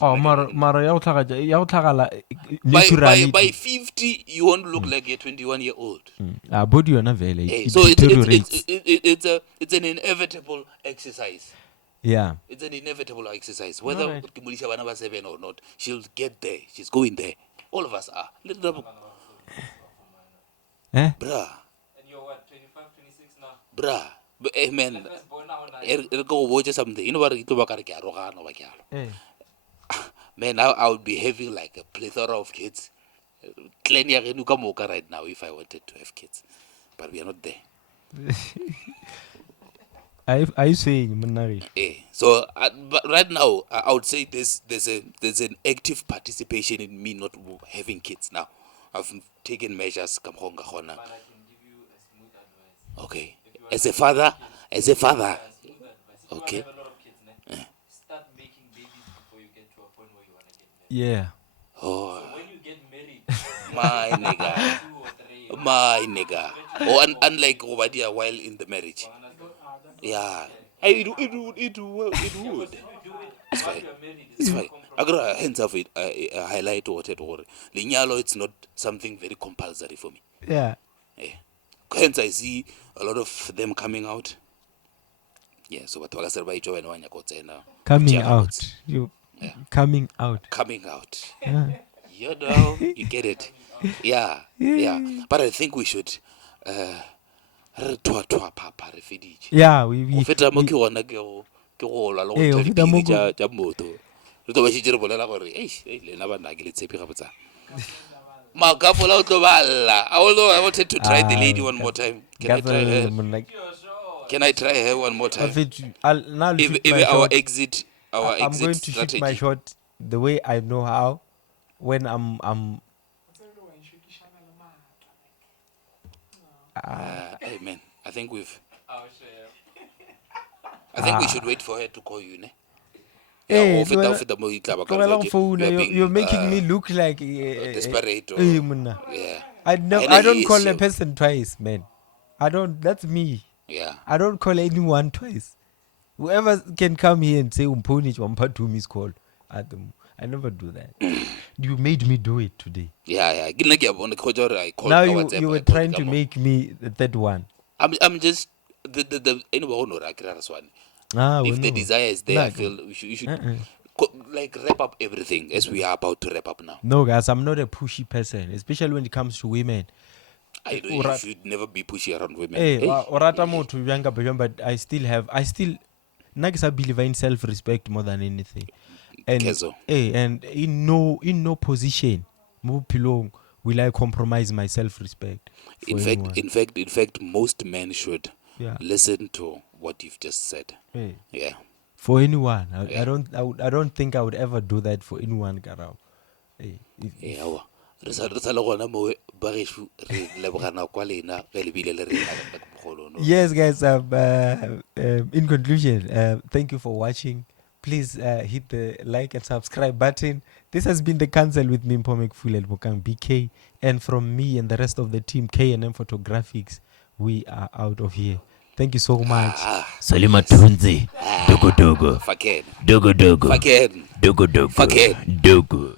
Oh, mara ya utlhagala naturally. By 50 you won't look like a 21-year-old. Body yona vele. So it's an inevitable exercise. Yeah. It's an inevitable exercise. Whether Kimulisha Banaba 7 or not, she'll get there. She's going there. All of us are. Bruh. And you're what, 25, 26 now? Bruh. But, man, go watch something. You know what? Man, I would be having like a plethora of kids. Right now if I wanted to have kids. But we are not there. Are you saying Manari? So but right now I would say there's an active participation in me not having kids now. I've taken measures. But I can give you a smooth advice. Okay. As a father. Okay. Have a lot of kids, start making babies before you get to a point where you want to get married. Yeah. Oh. So when you get married, My nigga. 2 or 3. My nigga. Oh, unlike Obadia while in the marriage. Yeah. It would. It's fine. It's fine. I gotta hands off it. Highlight what it was. Linyalo, it's not something very compulsory for me. Yeah. Hence, I see a lot of them coming out. Yeah. So what I said by Joe and now. Coming out. You. Yeah. Coming out. Yeah. You know, you get it. Yeah. But I think we should. Yeah, we ke go lwa le Eh, go ho feta moo tša tša moto re tlo ba šitše re bolela gore le na banna ke le tshepi ga botsana makapola o tlo balla. Although I wanted to try the lady one more time. Can I try her? Can I try her one more time? If our exit I'm going to strategy. shoot my shot the way I know how. When I'm Hey man, I think we've. I'll share. I think we should wait for her to call you, ne? Hey, Yeah, you're making me look like desperate. Yeah. I And don't he call is, a person twice, man. I don't. That's me. Yeah. I don't call anyone twice. Whoever can come here and say umponi wampa to miss call, I never do that. You made me do it today. Yeah. I called Now WhatsApp, you were trying to make me the third one. I'm just the anyway, if the desire is there, I feel you should like wrap up everything as we are about to wrap up now. No, guys, I'm not a pushy person, especially when it comes to women. You should never be pushy around women. But I still believe in self-respect more than anything. And in no position will I compromise my self-respect. In fact, most men should listen to what you've just said. Yeah. For anyone, I don't think I would ever do that for anyone, Garau. Yes, guys. In conclusion, thank you for watching. Please hit the like and subscribe button. This has been the Counsel with me, Mpomek Full and Mokang BK. And from me and the rest of the team, K&M Photographics, we are out of here. Thank you so much. Salima Tunzi. Dogo dogo. Faked. Dogo dogo. Faked. Dogo dogo. Faked. Dogo.